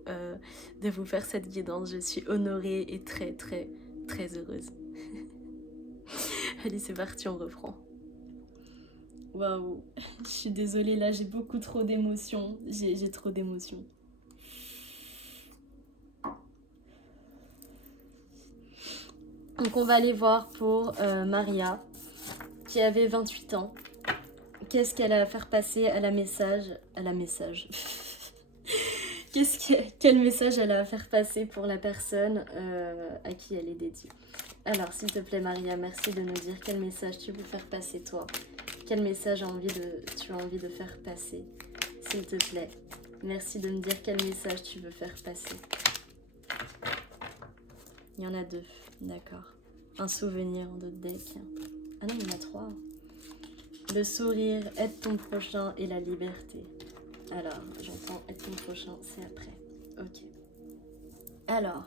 de vous faire cette guidance. Je suis honorée et très très très heureuse. Allez, c'est parti, on reprend. Waouh, je suis désolée, là j'ai beaucoup trop d'émotions. J'ai trop d'émotions. Donc on va aller voir pour Maria, qui avait 28 ans. Qu'est-ce qu'elle a à faire passer à la message. Quel message elle a à faire passer pour la personne à qui elle est dédiée. Alors, s'il te plaît, Maria, merci de nous dire quel message tu veux faire passer, toi. Quel message tu as envie de faire passer, s'il te plaît. Merci de me dire quel message tu veux faire passer. Il y en a deux, d'accord. Un souvenir en d'autres decks. Ah non, il y en a trois. Le sourire, aide ton prochain et la liberté. Alors, j'entends aide ton prochain, c'est après. Ok. Alors,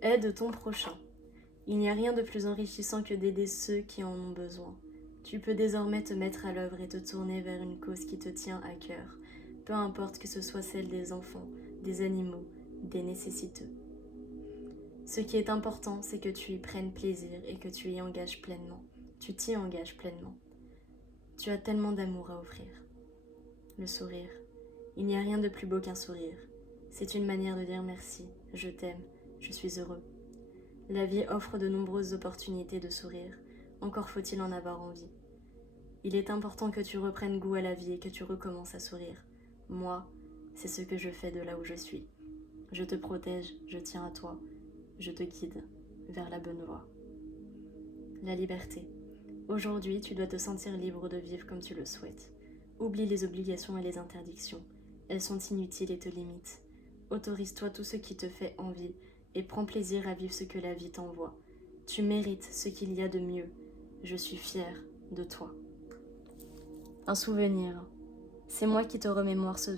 aide ton prochain. Il n'y a rien de plus enrichissant que d'aider ceux qui en ont besoin. Tu peux désormais te mettre à l'œuvre et te tourner vers une cause qui te tient à cœur, peu importe que ce soit celle des enfants, des animaux, des nécessiteux. Ce qui est important, c'est que tu y prennes plaisir et que tu y engages pleinement. Tu t'y engages pleinement. Tu as tellement d'amour à offrir. Le sourire. Il n'y a rien de plus beau qu'un sourire. C'est une manière de dire merci, je t'aime, je suis heureux. La vie offre de nombreuses opportunités de sourire, encore faut-il en avoir envie. Il est important que tu reprennes goût à la vie et que tu recommences à sourire. Moi, c'est ce que je fais de là où je suis. Je te protège, je tiens à toi, je te guide vers la bonne voie. La liberté. Aujourd'hui, tu dois te sentir libre de vivre comme tu le souhaites. Oublie les obligations et les interdictions. Elles sont inutiles et te limitent. Autorise-toi tout ce qui te fait envie et prends plaisir à vivre ce que la vie t'envoie. Tu mérites ce qu'il y a de mieux. Je suis fière de toi. Un souvenir. C'est moi qui te remémore ce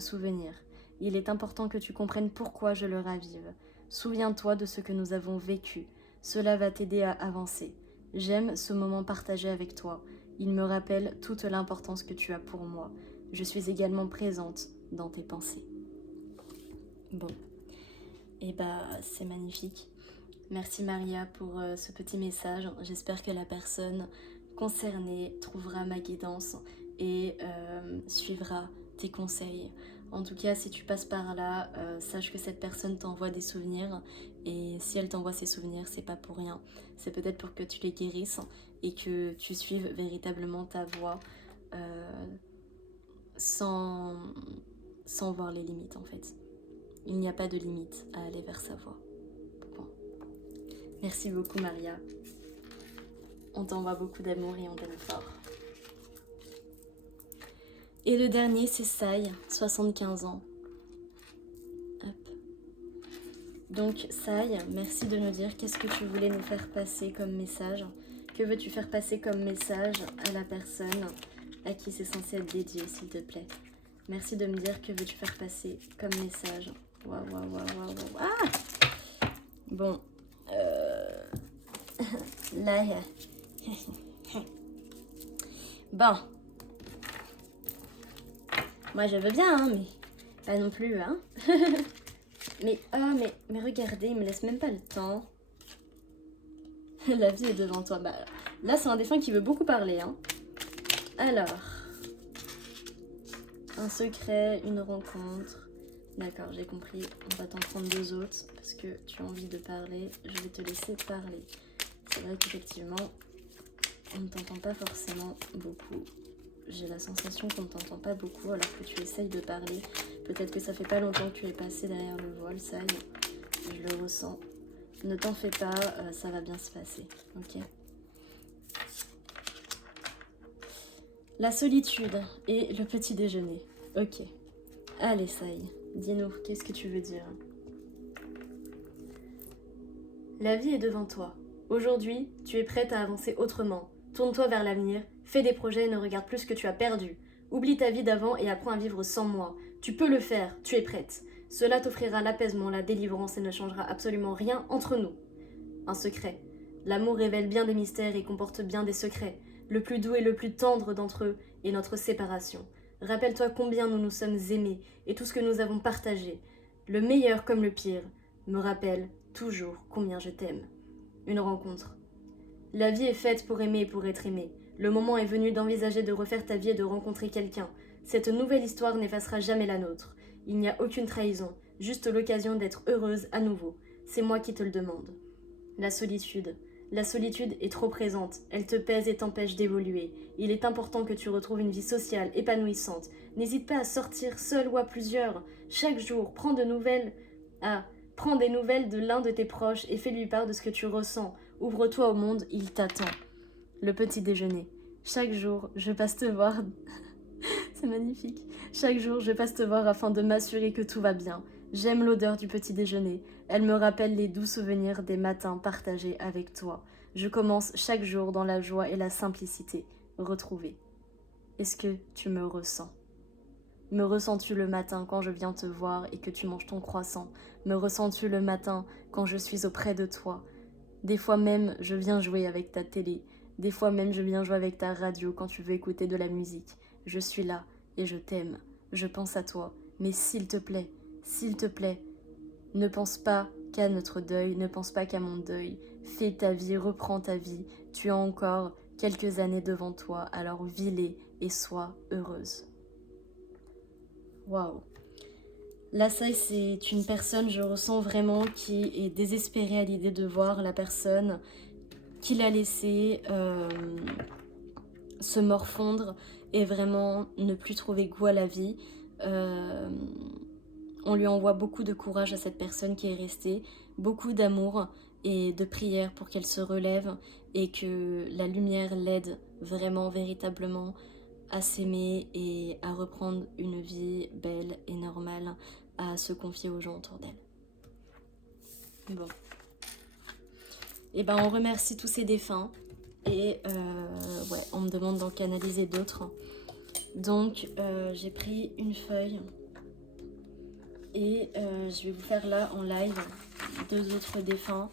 souvenir. Il est important que tu comprennes pourquoi je le ravive. Souviens-toi de ce que nous avons vécu. Cela va t'aider à avancer. J'aime ce moment partagé avec toi. Il me rappelle toute l'importance que tu as pour moi. Je suis également présente dans tes pensées. Bon, et c'est magnifique. Merci Maria pour ce petit message. J'espère que la personne concernée trouvera ma guidance et suivra tes conseils. En tout cas, si tu passes par là, sache que cette personne t'envoie des souvenirs. Et si elle t'envoie ces souvenirs, c'est pas pour rien. C'est peut-être pour que tu les guérisses et que tu suives véritablement ta voie sans voir les limites en fait. Il n'y a pas de limite à aller vers sa voie. Bon. Merci beaucoup Maria. On t'envoie beaucoup d'amour et on t'aime fort. Et le dernier c'est Sai, 75 ans. Hop. Donc Sai, merci de nous dire qu'est-ce que tu voulais nous faire passer comme message. Que veux-tu faire passer comme message à la personne à qui c'est censé être dédié, s'il te plaît. Merci de me dire que veux-tu faire passer comme message. Waouh, waouh, waouh, waouh, waouh. Ah bon. Là. Bon. Moi je veux bien, hein, mais pas non plus, hein. Mais, oh, mais regardez, il me laisse même pas le temps. La vie est devant toi. Bah, là, c'est un défunt qui veut beaucoup parler, hein. Alors. Un secret, une rencontre. D'accord, j'ai compris. On va t'en prendre deux autres parce que tu as envie de parler. Je vais te laisser parler. C'est vrai qu'effectivement, on ne t'entend pas forcément beaucoup. J'ai la sensation qu'on ne t'entend pas beaucoup alors que tu essayes de parler. Peut-être que ça fait pas longtemps que tu es passé derrière le voile, ça y est, je le ressens. Ne t'en fais pas, ça va bien se passer, ok? La solitude et le petit déjeuner, ok. Allez, ça y est, dis-nous, qu'est-ce que tu veux dire? La vie est devant toi. Aujourd'hui, tu es prête à avancer autrement. Tourne-toi vers l'avenir, fais des projets et ne regarde plus ce que tu as perdu. Oublie ta vie d'avant et apprends à vivre sans moi. Tu peux le faire, tu es prête. Cela t'offrira l'apaisement, la délivrance et ne changera absolument rien entre nous. Un secret. L'amour révèle bien des mystères et comporte bien des secrets. Le plus doux et le plus tendre d'entre eux est notre séparation. Rappelle-toi combien nous nous sommes aimés et tout ce que nous avons partagé. Le meilleur comme le pire me rappelle toujours combien je t'aime. Une rencontre. La vie est faite pour aimer et pour être aimé. Le moment est venu d'envisager de refaire ta vie et de rencontrer quelqu'un. Cette nouvelle histoire n'effacera jamais la nôtre. Il n'y a aucune trahison, juste l'occasion d'être heureuse à nouveau. C'est moi qui te le demande. La solitude. La solitude est trop présente. Elle te pèse et t'empêche d'évoluer. Il est important que tu retrouves une vie sociale, épanouissante. N'hésite pas à sortir seul ou à plusieurs. Chaque jour, prends des nouvelles de l'un de tes proches et fais-lui part de ce que tu ressens. Ouvre-toi au monde, il t'attend. Le petit déjeuner. Chaque jour, je passe te voir. C'est magnifique. Chaque jour, je passe te voir afin de m'assurer que tout va bien. J'aime l'odeur du petit déjeuner. Elle me rappelle les doux souvenirs des matins partagés avec toi. Je commence chaque jour dans la joie et la simplicité. Retrouvée. Est-ce que tu me ressens? Me ressens-tu le matin quand je viens te voir et que tu manges ton croissant? Me ressens-tu le matin quand je suis auprès de toi? Des fois même, je viens jouer avec ta télé. Des fois même, je viens jouer avec ta radio quand tu veux écouter de la musique. Je suis là et je t'aime. Je pense à toi. Mais s'il te plaît, ne pense pas qu'à notre deuil, ne pense pas qu'à mon deuil. Fais ta vie, reprends ta vie. Tu as encore quelques années devant toi, alors vis-les et sois heureuse. Waouh! Là, ça, c'est une personne, je ressens vraiment, qui est désespérée à l'idée de voir la personne qui l'a laissée se morfondre et vraiment ne plus trouver goût à la vie. On lui envoie beaucoup de courage à cette personne qui est restée, beaucoup d'amour et de prières pour qu'elle se relève et que la lumière l'aide vraiment, véritablement à s'aimer et à reprendre une vie belle et normale, à se confier aux gens autour d'elle. Bon. Et ben on remercie tous ces défunts et ouais, on me demande d'en canaliser d'autres. Donc j'ai pris une feuille et je vais vous faire là en live deux autres défunts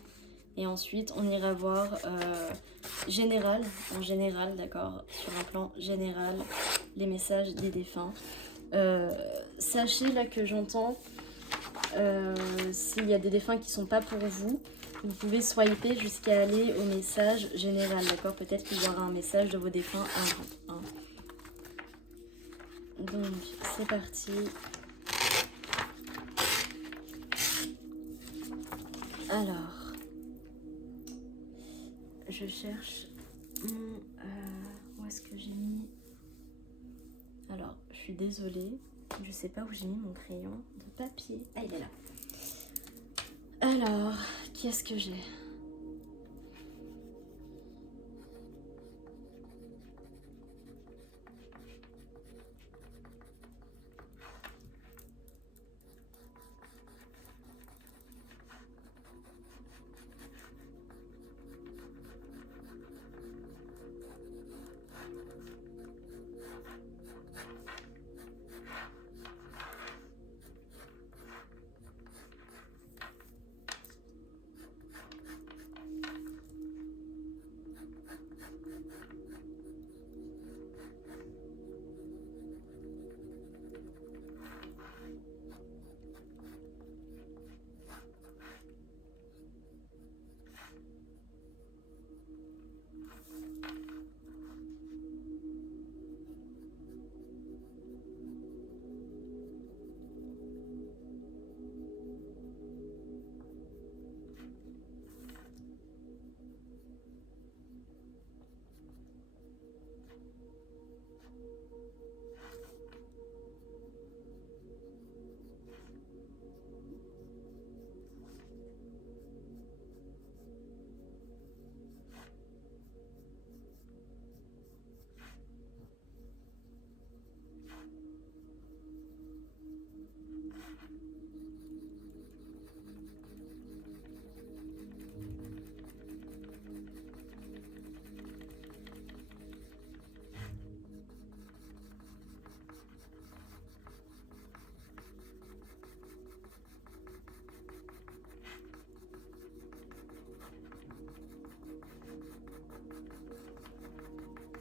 et ensuite on ira voir en général, d'accord, sur un plan général, les messages des défunts. Sachez là que j'entends s'il y a des défunts qui sont pas pour vous, vous pouvez swiper jusqu'à aller au message général, d'accord? Peut-être qu'il y aura un message de vos défunts à vous. Hein. Donc c'est parti. Alors, je cherche où est-ce que j'ai mis. Alors, je suis désolée, je sais pas où j'ai mis mon crayon de papier. Ah, il est là. Alors, qu'est-ce que j'ai?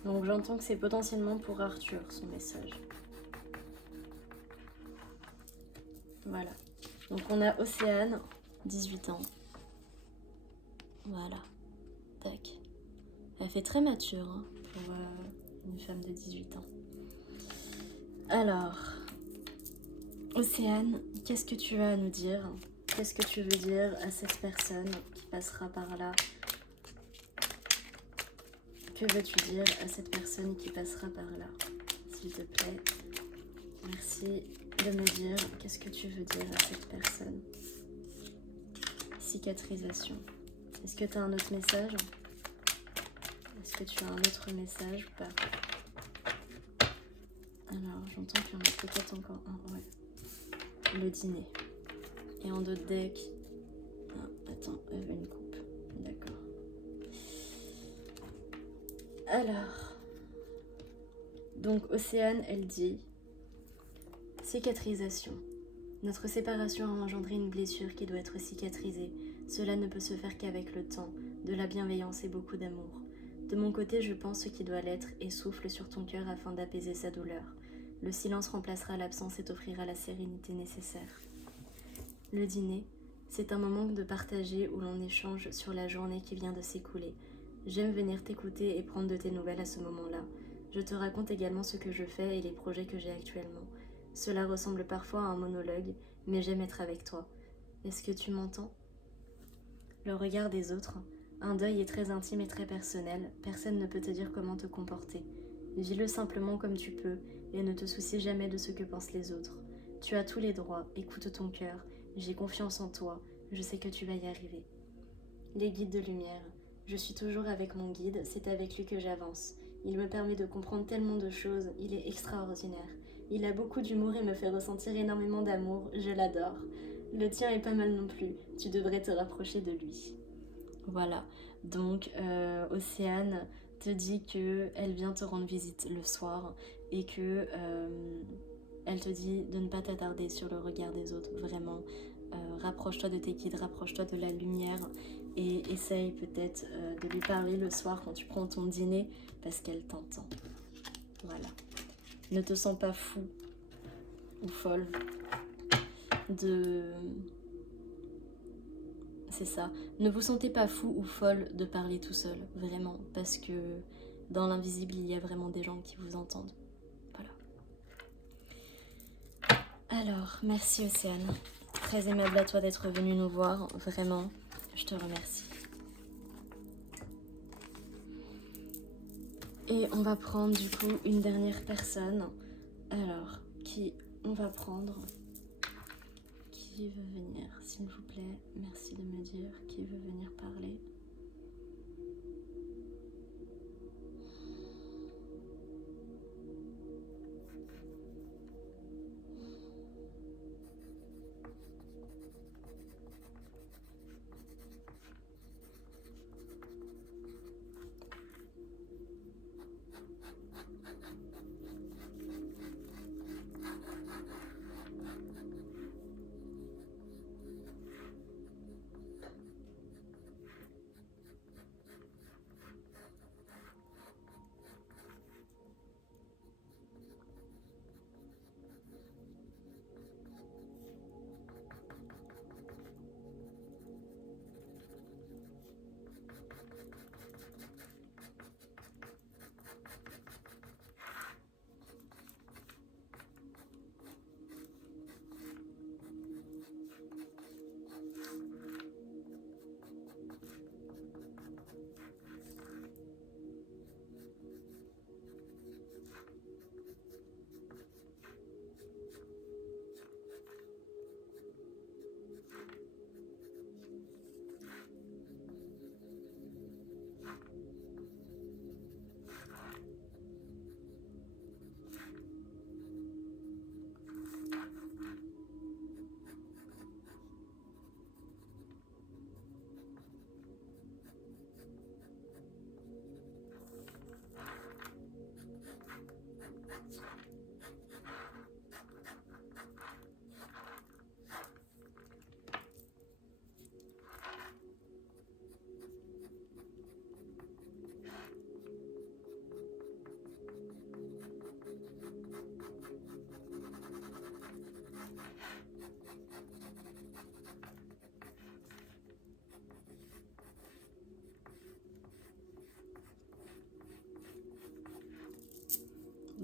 Donc j'entends que c'est potentiellement pour Arthur, son message. Voilà. Donc on a Océane, 18 ans. Voilà. Tac. Elle fait très mature hein, pour une femme de 18 ans. Alors, Océane, qu'est-ce que tu as à nous dire? Qu'est-ce que tu veux dire à cette personne qui passera par là? Que veux-tu dire à cette personne qui passera par là? S'il te plaît, merci de me dire qu'est-ce que tu veux dire à cette personne. Cicatrisation. Est-ce que tu as un autre message? Est-ce que tu as un autre message ou pas? Alors, j'entends qu'il y en a peut-être encore un. Ouais. Le dîner. Et en d'autres deck. Ah, attends, une coupe. D'accord. Alors. Donc, Océane, elle dit cicatrisation. Notre séparation a engendré une blessure qui doit être cicatrisée. Cela ne peut se faire qu'avec le temps, de la bienveillance et beaucoup d'amour. De mon côté, je pense ce qui doit l'être et souffle sur ton cœur afin d'apaiser sa douleur. Le silence remplacera l'absence et t'offrira la sérénité nécessaire. Le dîner, c'est un moment de partager où l'on échange sur la journée qui vient de s'écouler. J'aime venir t'écouter et prendre de tes nouvelles à ce moment-là. Je te raconte également ce que je fais et les projets que j'ai actuellement. Cela ressemble parfois à un monologue, mais j'aime être avec toi. Est-ce que tu m'entends? Le regard des autres. Un deuil est très intime et très personnel. Personne ne peut te dire comment te comporter. Vis-le simplement comme tu peux et ne te soucie jamais de ce que pensent les autres. Tu as tous les droits, écoute ton cœur. J'ai confiance en toi, je sais que tu vas y arriver. Les guides de lumière. Je suis toujours avec mon guide, c'est avec lui que j'avance. Il me permet de comprendre tellement de choses, il est extraordinaire. Il a beaucoup d'humour et me fait ressentir énormément d'amour, je l'adore. Le tien est pas mal non plus, tu devrais te rapprocher de lui. Voilà, donc Océane te dit qu'elle vient te rendre visite le soir et que elle te dit de ne pas t'attarder sur le regard des autres, vraiment. Rapproche-toi de tes guides, rapproche-toi de la lumière et essaye peut-être de lui parler le soir quand tu prends ton dîner parce qu'elle t'entend. Voilà. Ne te sens pas fou ou folle de... C'est ça. Ne vous sentez pas fou ou folle de parler tout seul, vraiment, parce que dans l'invisible, il y a vraiment des gens qui vous entendent. Voilà. Alors, merci Océane. Très aimable à toi d'être venue nous voir, vraiment, je te remercie. Et on va prendre du coup une dernière personne. Alors, qui on va prendre? Qui veut venir, s'il vous plaît? Merci de me dire qui veut venir parler.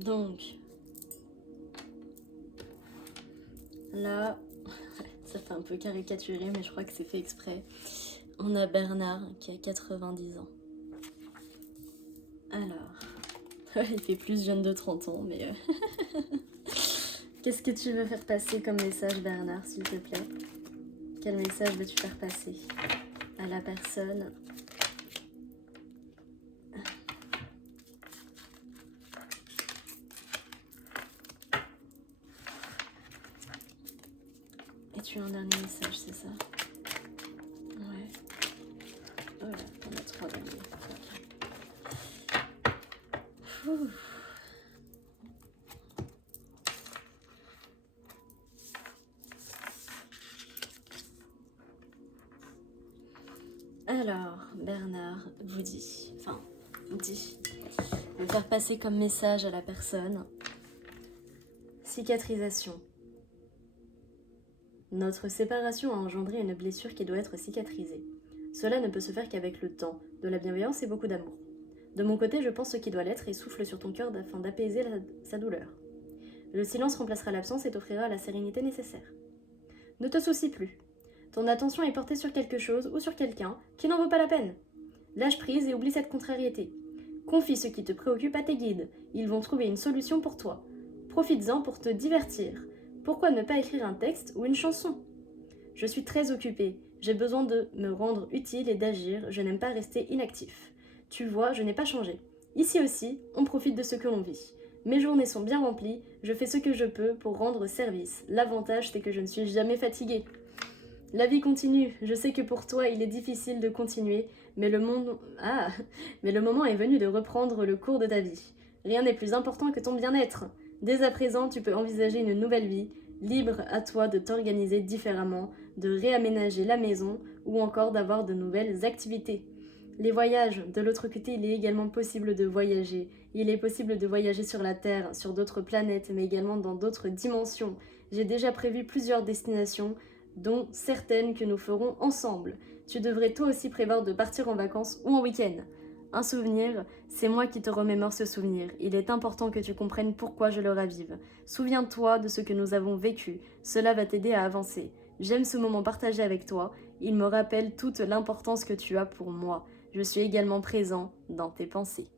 Donc, là, ça fait un peu caricaturé, mais je crois que c'est fait exprès. On a Bernard qui a 90 ans. Alors, il fait plus jeune de 30 ans, mais... Qu'est-ce que tu veux faire passer comme message, Bernard, s'il te plaît? Quel message veux-tu faire passer à la personne? Et tu as un dernier message, c'est ça? Ouais. Oh là, on a 3 derniers. Okay. Alors, Bernard vous dit, veut faire passer comme message à la personne. Cicatrisation. Notre séparation a engendré une blessure qui doit être cicatrisée. Cela ne peut se faire qu'avec le temps, de la bienveillance et beaucoup d'amour. De mon côté, je pense ce qui doit l'être et souffle sur ton cœur afin d'apaiser sa douleur. Le silence remplacera l'absence et t'offrira la sérénité nécessaire. Ne te soucie plus. Ton attention est portée sur quelque chose ou sur quelqu'un qui n'en vaut pas la peine. Lâche prise et oublie cette contrariété. Confie ce qui te préoccupe à tes guides. Ils vont trouver une solution pour toi. Profites-en pour te divertir. Pourquoi ne pas écrire un texte ou une chanson? Je suis très occupée. J'ai besoin de me rendre utile et d'agir. Je n'aime pas rester inactif. Tu vois, je n'ai pas changé. Ici aussi, on profite de ce que l'on vit. Mes journées sont bien remplies. Je fais ce que je peux pour rendre service. L'avantage, c'est que je ne suis jamais fatiguée. La vie continue. Je sais que pour toi, il est difficile de continuer, mais le moment est venu de reprendre le cours de ta vie. Rien n'est plus important que ton bien-être. Dès à présent, tu peux envisager une nouvelle vie, libre à toi de t'organiser différemment, de réaménager la maison ou encore d'avoir de nouvelles activités. Les voyages, de l'autre côté, il est également possible de voyager. Il est possible de voyager sur la Terre, sur d'autres planètes, mais également dans d'autres dimensions. J'ai déjà prévu plusieurs destinations, dont certaines que nous ferons ensemble. Tu devrais toi aussi prévoir de partir en vacances ou en week-end. Un souvenir, c'est moi qui te remémore ce souvenir. Il est important que tu comprennes pourquoi je le ravive. Souviens-toi de ce que nous avons vécu. Cela va t'aider à avancer. J'aime ce moment partagé avec toi. Il me rappelle toute l'importance que tu as pour moi. Je suis également présent dans tes pensées.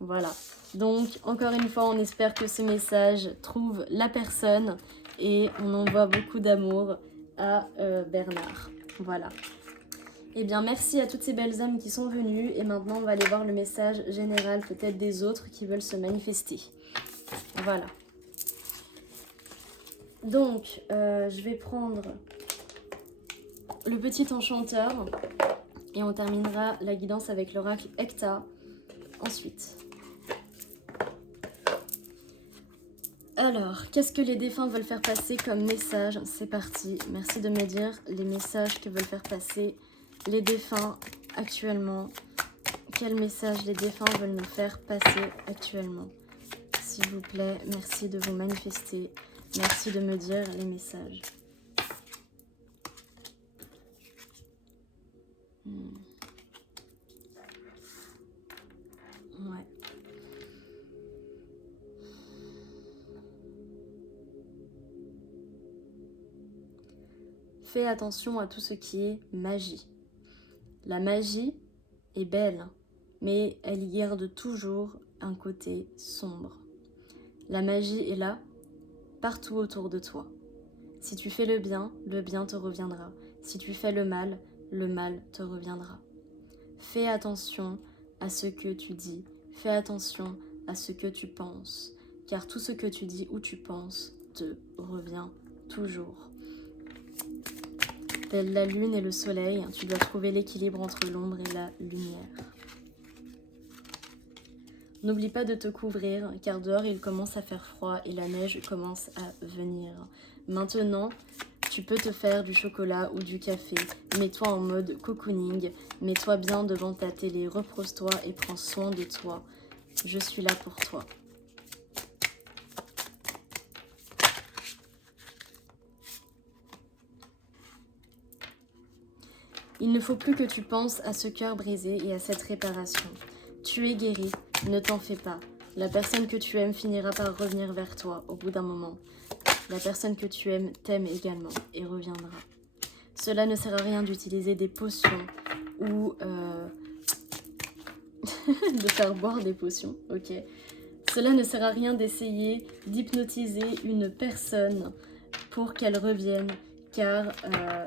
Voilà. Donc, encore une fois, on espère que ce message trouve la personne et on envoie beaucoup d'amour à Bernard. Voilà. Eh bien, merci à toutes ces belles âmes qui sont venues. Et maintenant, on va aller voir le message général, peut-être des autres qui veulent se manifester. Voilà. Donc, je vais prendre le petit enchanteur. Et on terminera la guidance avec l'oracle Hecta ensuite. Alors, qu'est-ce que les défunts veulent faire passer comme message? C'est parti. Merci de me dire les messages que veulent faire passer les défunts actuellement. Quel message les défunts veulent nous faire passer actuellement? S'il vous plaît, merci de vous manifester. Merci de me dire les messages. Ouais. Fais attention à tout ce qui est magie. La magie est belle, mais elle y garde toujours un côté sombre. La magie est là, partout autour de toi. Si tu fais le bien te reviendra. Si tu fais le mal te reviendra. Fais attention à ce que tu dis. Fais attention à ce que tu penses. Car tout ce que tu dis ou tu penses te revient toujours. Telle la lune et le soleil, tu dois trouver l'équilibre entre l'ombre et la lumière. N'oublie pas de te couvrir, car dehors il commence à faire froid et la neige commence à venir. Maintenant, tu peux te faire du chocolat ou du café. Mets-toi en mode cocooning, mets-toi bien devant ta télé, repose-toi et prends soin de toi. Je suis là pour toi. Il ne faut plus que tu penses à ce cœur brisé et à cette réparation. Tu es guéri, ne t'en fais pas. La personne que tu aimes finira par revenir vers toi au bout d'un moment. La personne que tu aimes t'aime également et reviendra. Cela ne sert à rien d'utiliser des potions ou de faire boire des potions, ok. Cela ne sert à rien d'essayer d'hypnotiser une personne pour qu'elle revienne, car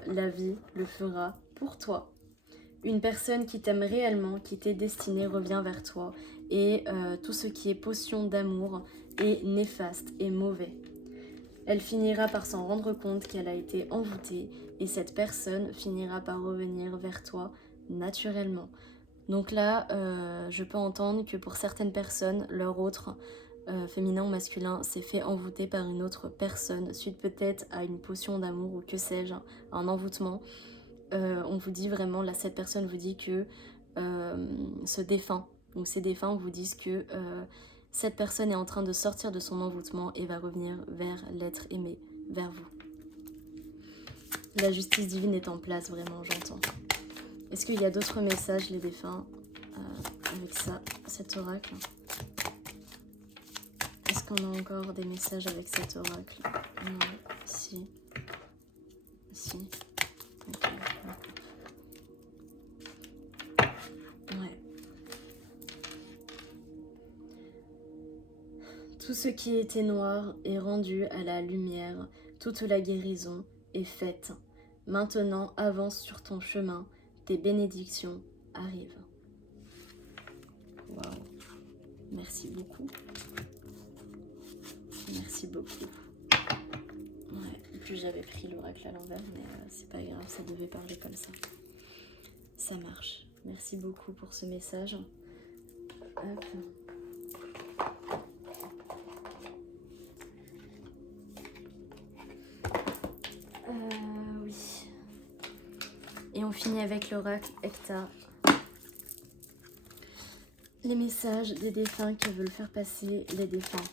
la vie le fera pour toi. Une personne qui t'aime réellement, qui t'est destinée, revient vers toi. Et tout ce qui est potion d'amour est néfaste et mauvais. Elle finira par s'en rendre compte qu'elle a été envoûtée et cette personne finira par revenir vers toi naturellement. Donc là, je peux entendre que pour certaines personnes, leur autre, féminin ou masculin, s'est fait envoûter par une autre personne, suite peut-être à une potion d'amour ou que sais-je, un envoûtement. On vous dit vraiment, là, cette personne vous dit que ce défunt, ou ces défunts vous disent que cette personne est en train de sortir de son envoûtement et va revenir vers l'être aimé, vers vous. La justice divine est en place, vraiment, j'entends. Est-ce qu'il y a d'autres messages, les défunts, avec ça, cet oracle? Est-ce qu'on a encore des messages avec cet oracle? Non, si. Si. Ok. Ouais. Tout ce qui était noir est rendu à la lumière, toute la guérison est faite. Maintenant, avance sur ton chemin, tes bénédictions arrivent. Waouh. Merci beaucoup. Merci beaucoup. Ouais, et puis j'avais pris l'oracle à l'envers, mais c'est pas grave, ça devait parler comme ça. Ça marche. Merci beaucoup pour ce message. Hop. Oui. Et on finit avec l'oracle Hecta. Les messages des défunts que veulent faire passer les défunts.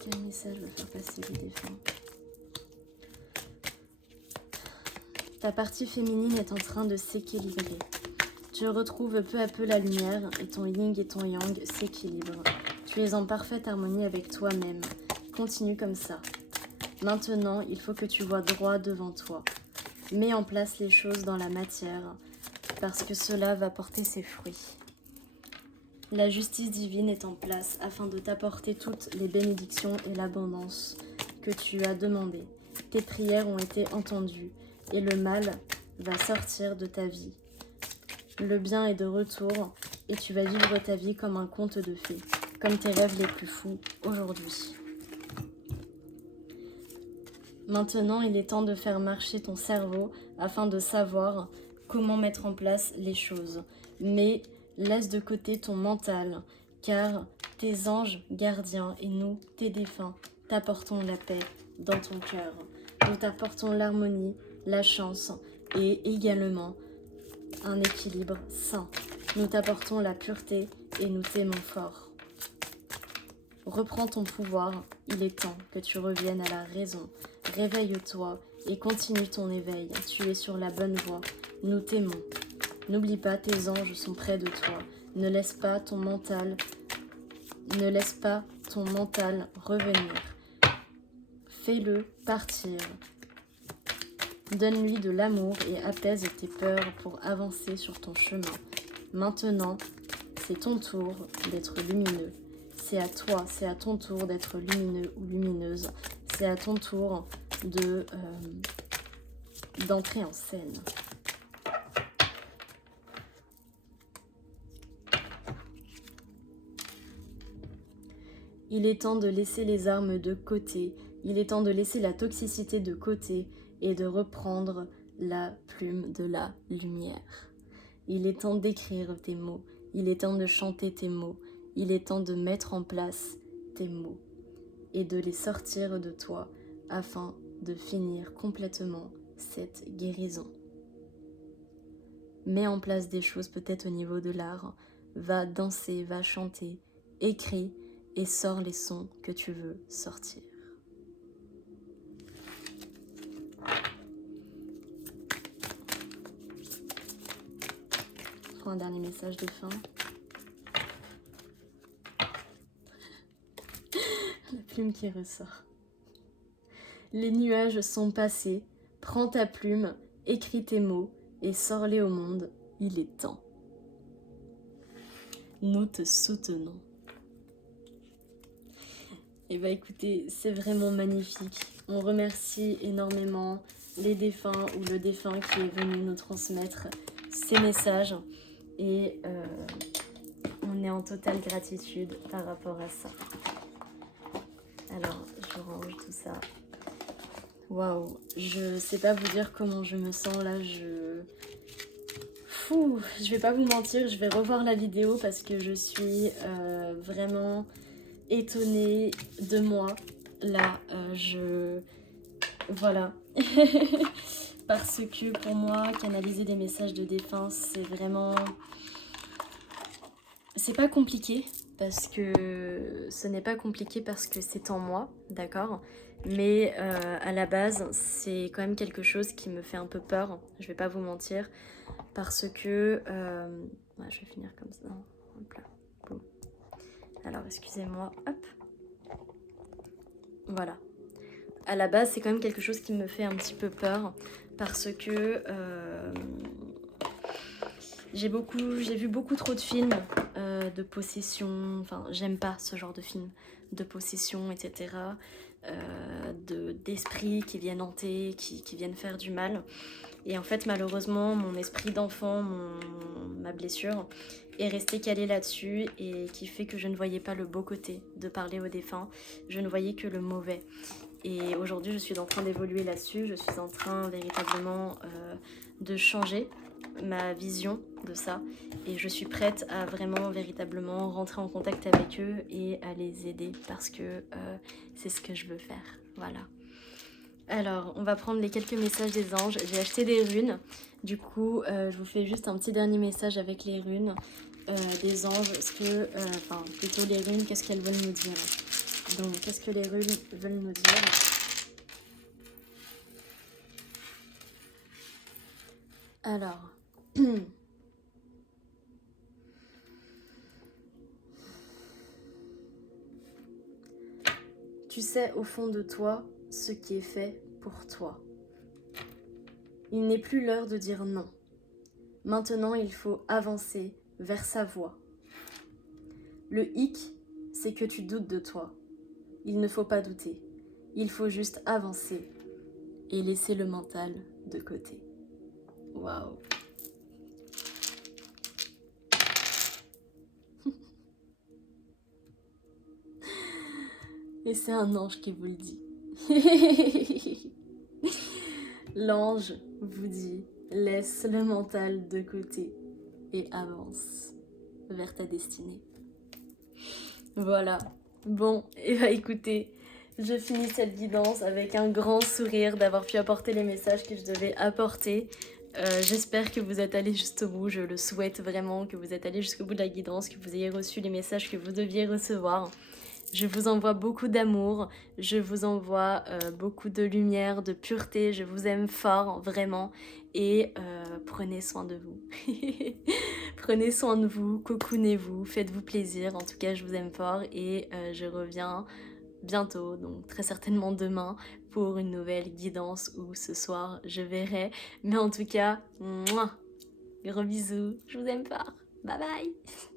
Quel message veut faire passer les défunts? Ta partie féminine est en train de s'équilibrer. Tu retrouves peu à peu la lumière et ton yin et ton yang s'équilibrent. Tu es en parfaite harmonie avec toi-même. Continue comme ça. Maintenant, il faut que tu vois droit devant toi. Mets en place les choses dans la matière parce que cela va porter ses fruits. La justice divine est en place afin de t'apporter toutes les bénédictions et l'abondance que tu as demandées. Tes prières ont été entendues et le mal va sortir de ta vie. Le bien est de retour et tu vas vivre ta vie comme un conte de fées, comme tes rêves les plus fous aujourd'hui. Maintenant, il est temps de faire marcher ton cerveau afin de savoir comment mettre en place les choses. Mais laisse de côté ton mental, car tes anges gardiens et nous, tes défunts, t'apportons la paix dans ton cœur. Nous t'apportons l'harmonie, la chance et également un équilibre sain. Nous t'apportons la pureté et nous t'aimons fort. Reprends ton pouvoir, il est temps que tu reviennes à la raison. Réveille-toi et continue ton éveil. Tu es sur la bonne voie. Nous t'aimons. N'oublie pas, tes anges sont près de toi. Ne laisse pas ton mental revenir. Fais-le partir. Donne-lui de l'amour et apaise tes peurs pour avancer sur ton chemin. Maintenant, c'est ton tour d'être lumineux. C'est à toi, c'est à ton tour d'être lumineux ou lumineuse. C'est à ton tour d'entrer en scène. Il est temps de laisser les armes de côté. Il est temps de laisser la toxicité de côté et de reprendre la plume de la lumière. Il est temps d'écrire tes mots. Il est temps de chanter tes mots. Il est temps de mettre en place tes mots et de les sortir de toi afin de finir complètement cette guérison. Mets en place des choses peut-être au niveau de l'art. Va danser, va chanter, écris et sors les sons que tu veux sortir. prends un dernier message de fin. La plume qui ressort. Les nuages sont passés. Prends ta plume, écris tes mots et sors-les au monde. Il est temps. Nous te soutenons. Et bah écoutez, c'est vraiment magnifique. On remercie énormément les défunts ou le défunt qui est venu nous transmettre ces messages. Et on est en totale gratitude par rapport à ça. Alors, je range tout ça. Waouh, je sais pas vous dire comment je me sens là, je vais pas vous mentir, je vais revoir la vidéo parce que je suis vraiment étonnée de moi. Là, voilà. Parce que pour moi, canaliser des messages de défunts, c'est vraiment... C'est pas compliqué, parce que ce n'est pas compliqué parce que c'est en moi, d'accord ? Mais à la base, c'est quand même quelque chose qui me fait un peu peur, je vais pas vous mentir, parce que... ouais, je vais finir comme ça, hop là, boum. Alors, excusez-moi, hop. Voilà. À la base, c'est quand même quelque chose qui me fait un petit peu peur, parce que... j'ai vu beaucoup trop de films de possession, enfin j'aime pas ce genre de films de possession, etc. D'esprits qui viennent hanter, qui viennent faire du mal. Et en fait malheureusement mon esprit d'enfant, ma blessure est restée calée là-dessus et qui fait que je ne voyais pas le beau côté de parler aux défunts, je ne voyais que le mauvais. Et aujourd'hui je suis en train d'évoluer là-dessus, je suis en train véritablement de changer ma vision de ça et je suis prête à vraiment véritablement rentrer en contact avec eux et à les aider parce que c'est ce que je veux faire. Voilà. Alors on va prendre les quelques messages des anges. J'ai acheté des runes, du coup je vous fais juste un petit dernier message avec les runes des anges, enfin plutôt les runes, qu'est-ce qu'elles veulent nous dire. Donc qu'est-ce que les runes veulent nous dire? Alors tu sais au fond de toi ce qui est fait pour toi. Il n'est plus l'heure de dire non. Maintenant, il faut avancer vers sa voie. Le hic, c'est que tu doutes de toi. Il ne faut pas douter. Il faut juste avancer et laisser le mental de côté. Waouh! Et c'est un ange qui vous le dit. L'ange vous dit, laisse le mental de côté et avance vers ta destinée. Voilà. Bon, et bah écoutez, je finis cette guidance avec un grand sourire d'avoir pu apporter les messages que je devais apporter. J'espère que vous êtes allés jusqu'au bout, je le souhaite vraiment, que vous êtes allés jusqu'au bout de la guidance, que vous ayez reçu les messages que vous deviez recevoir. Je vous envoie beaucoup d'amour, je vous envoie beaucoup de lumière, de pureté, je vous aime fort, vraiment, et prenez soin de vous. Prenez soin de vous, cocoonez-vous, faites-vous plaisir, en tout cas je vous aime fort et je reviens bientôt, donc très certainement demain, pour une nouvelle guidance ou ce soir, je verrai. Mais en tout cas, mouah, gros bisous, je vous aime fort, bye bye.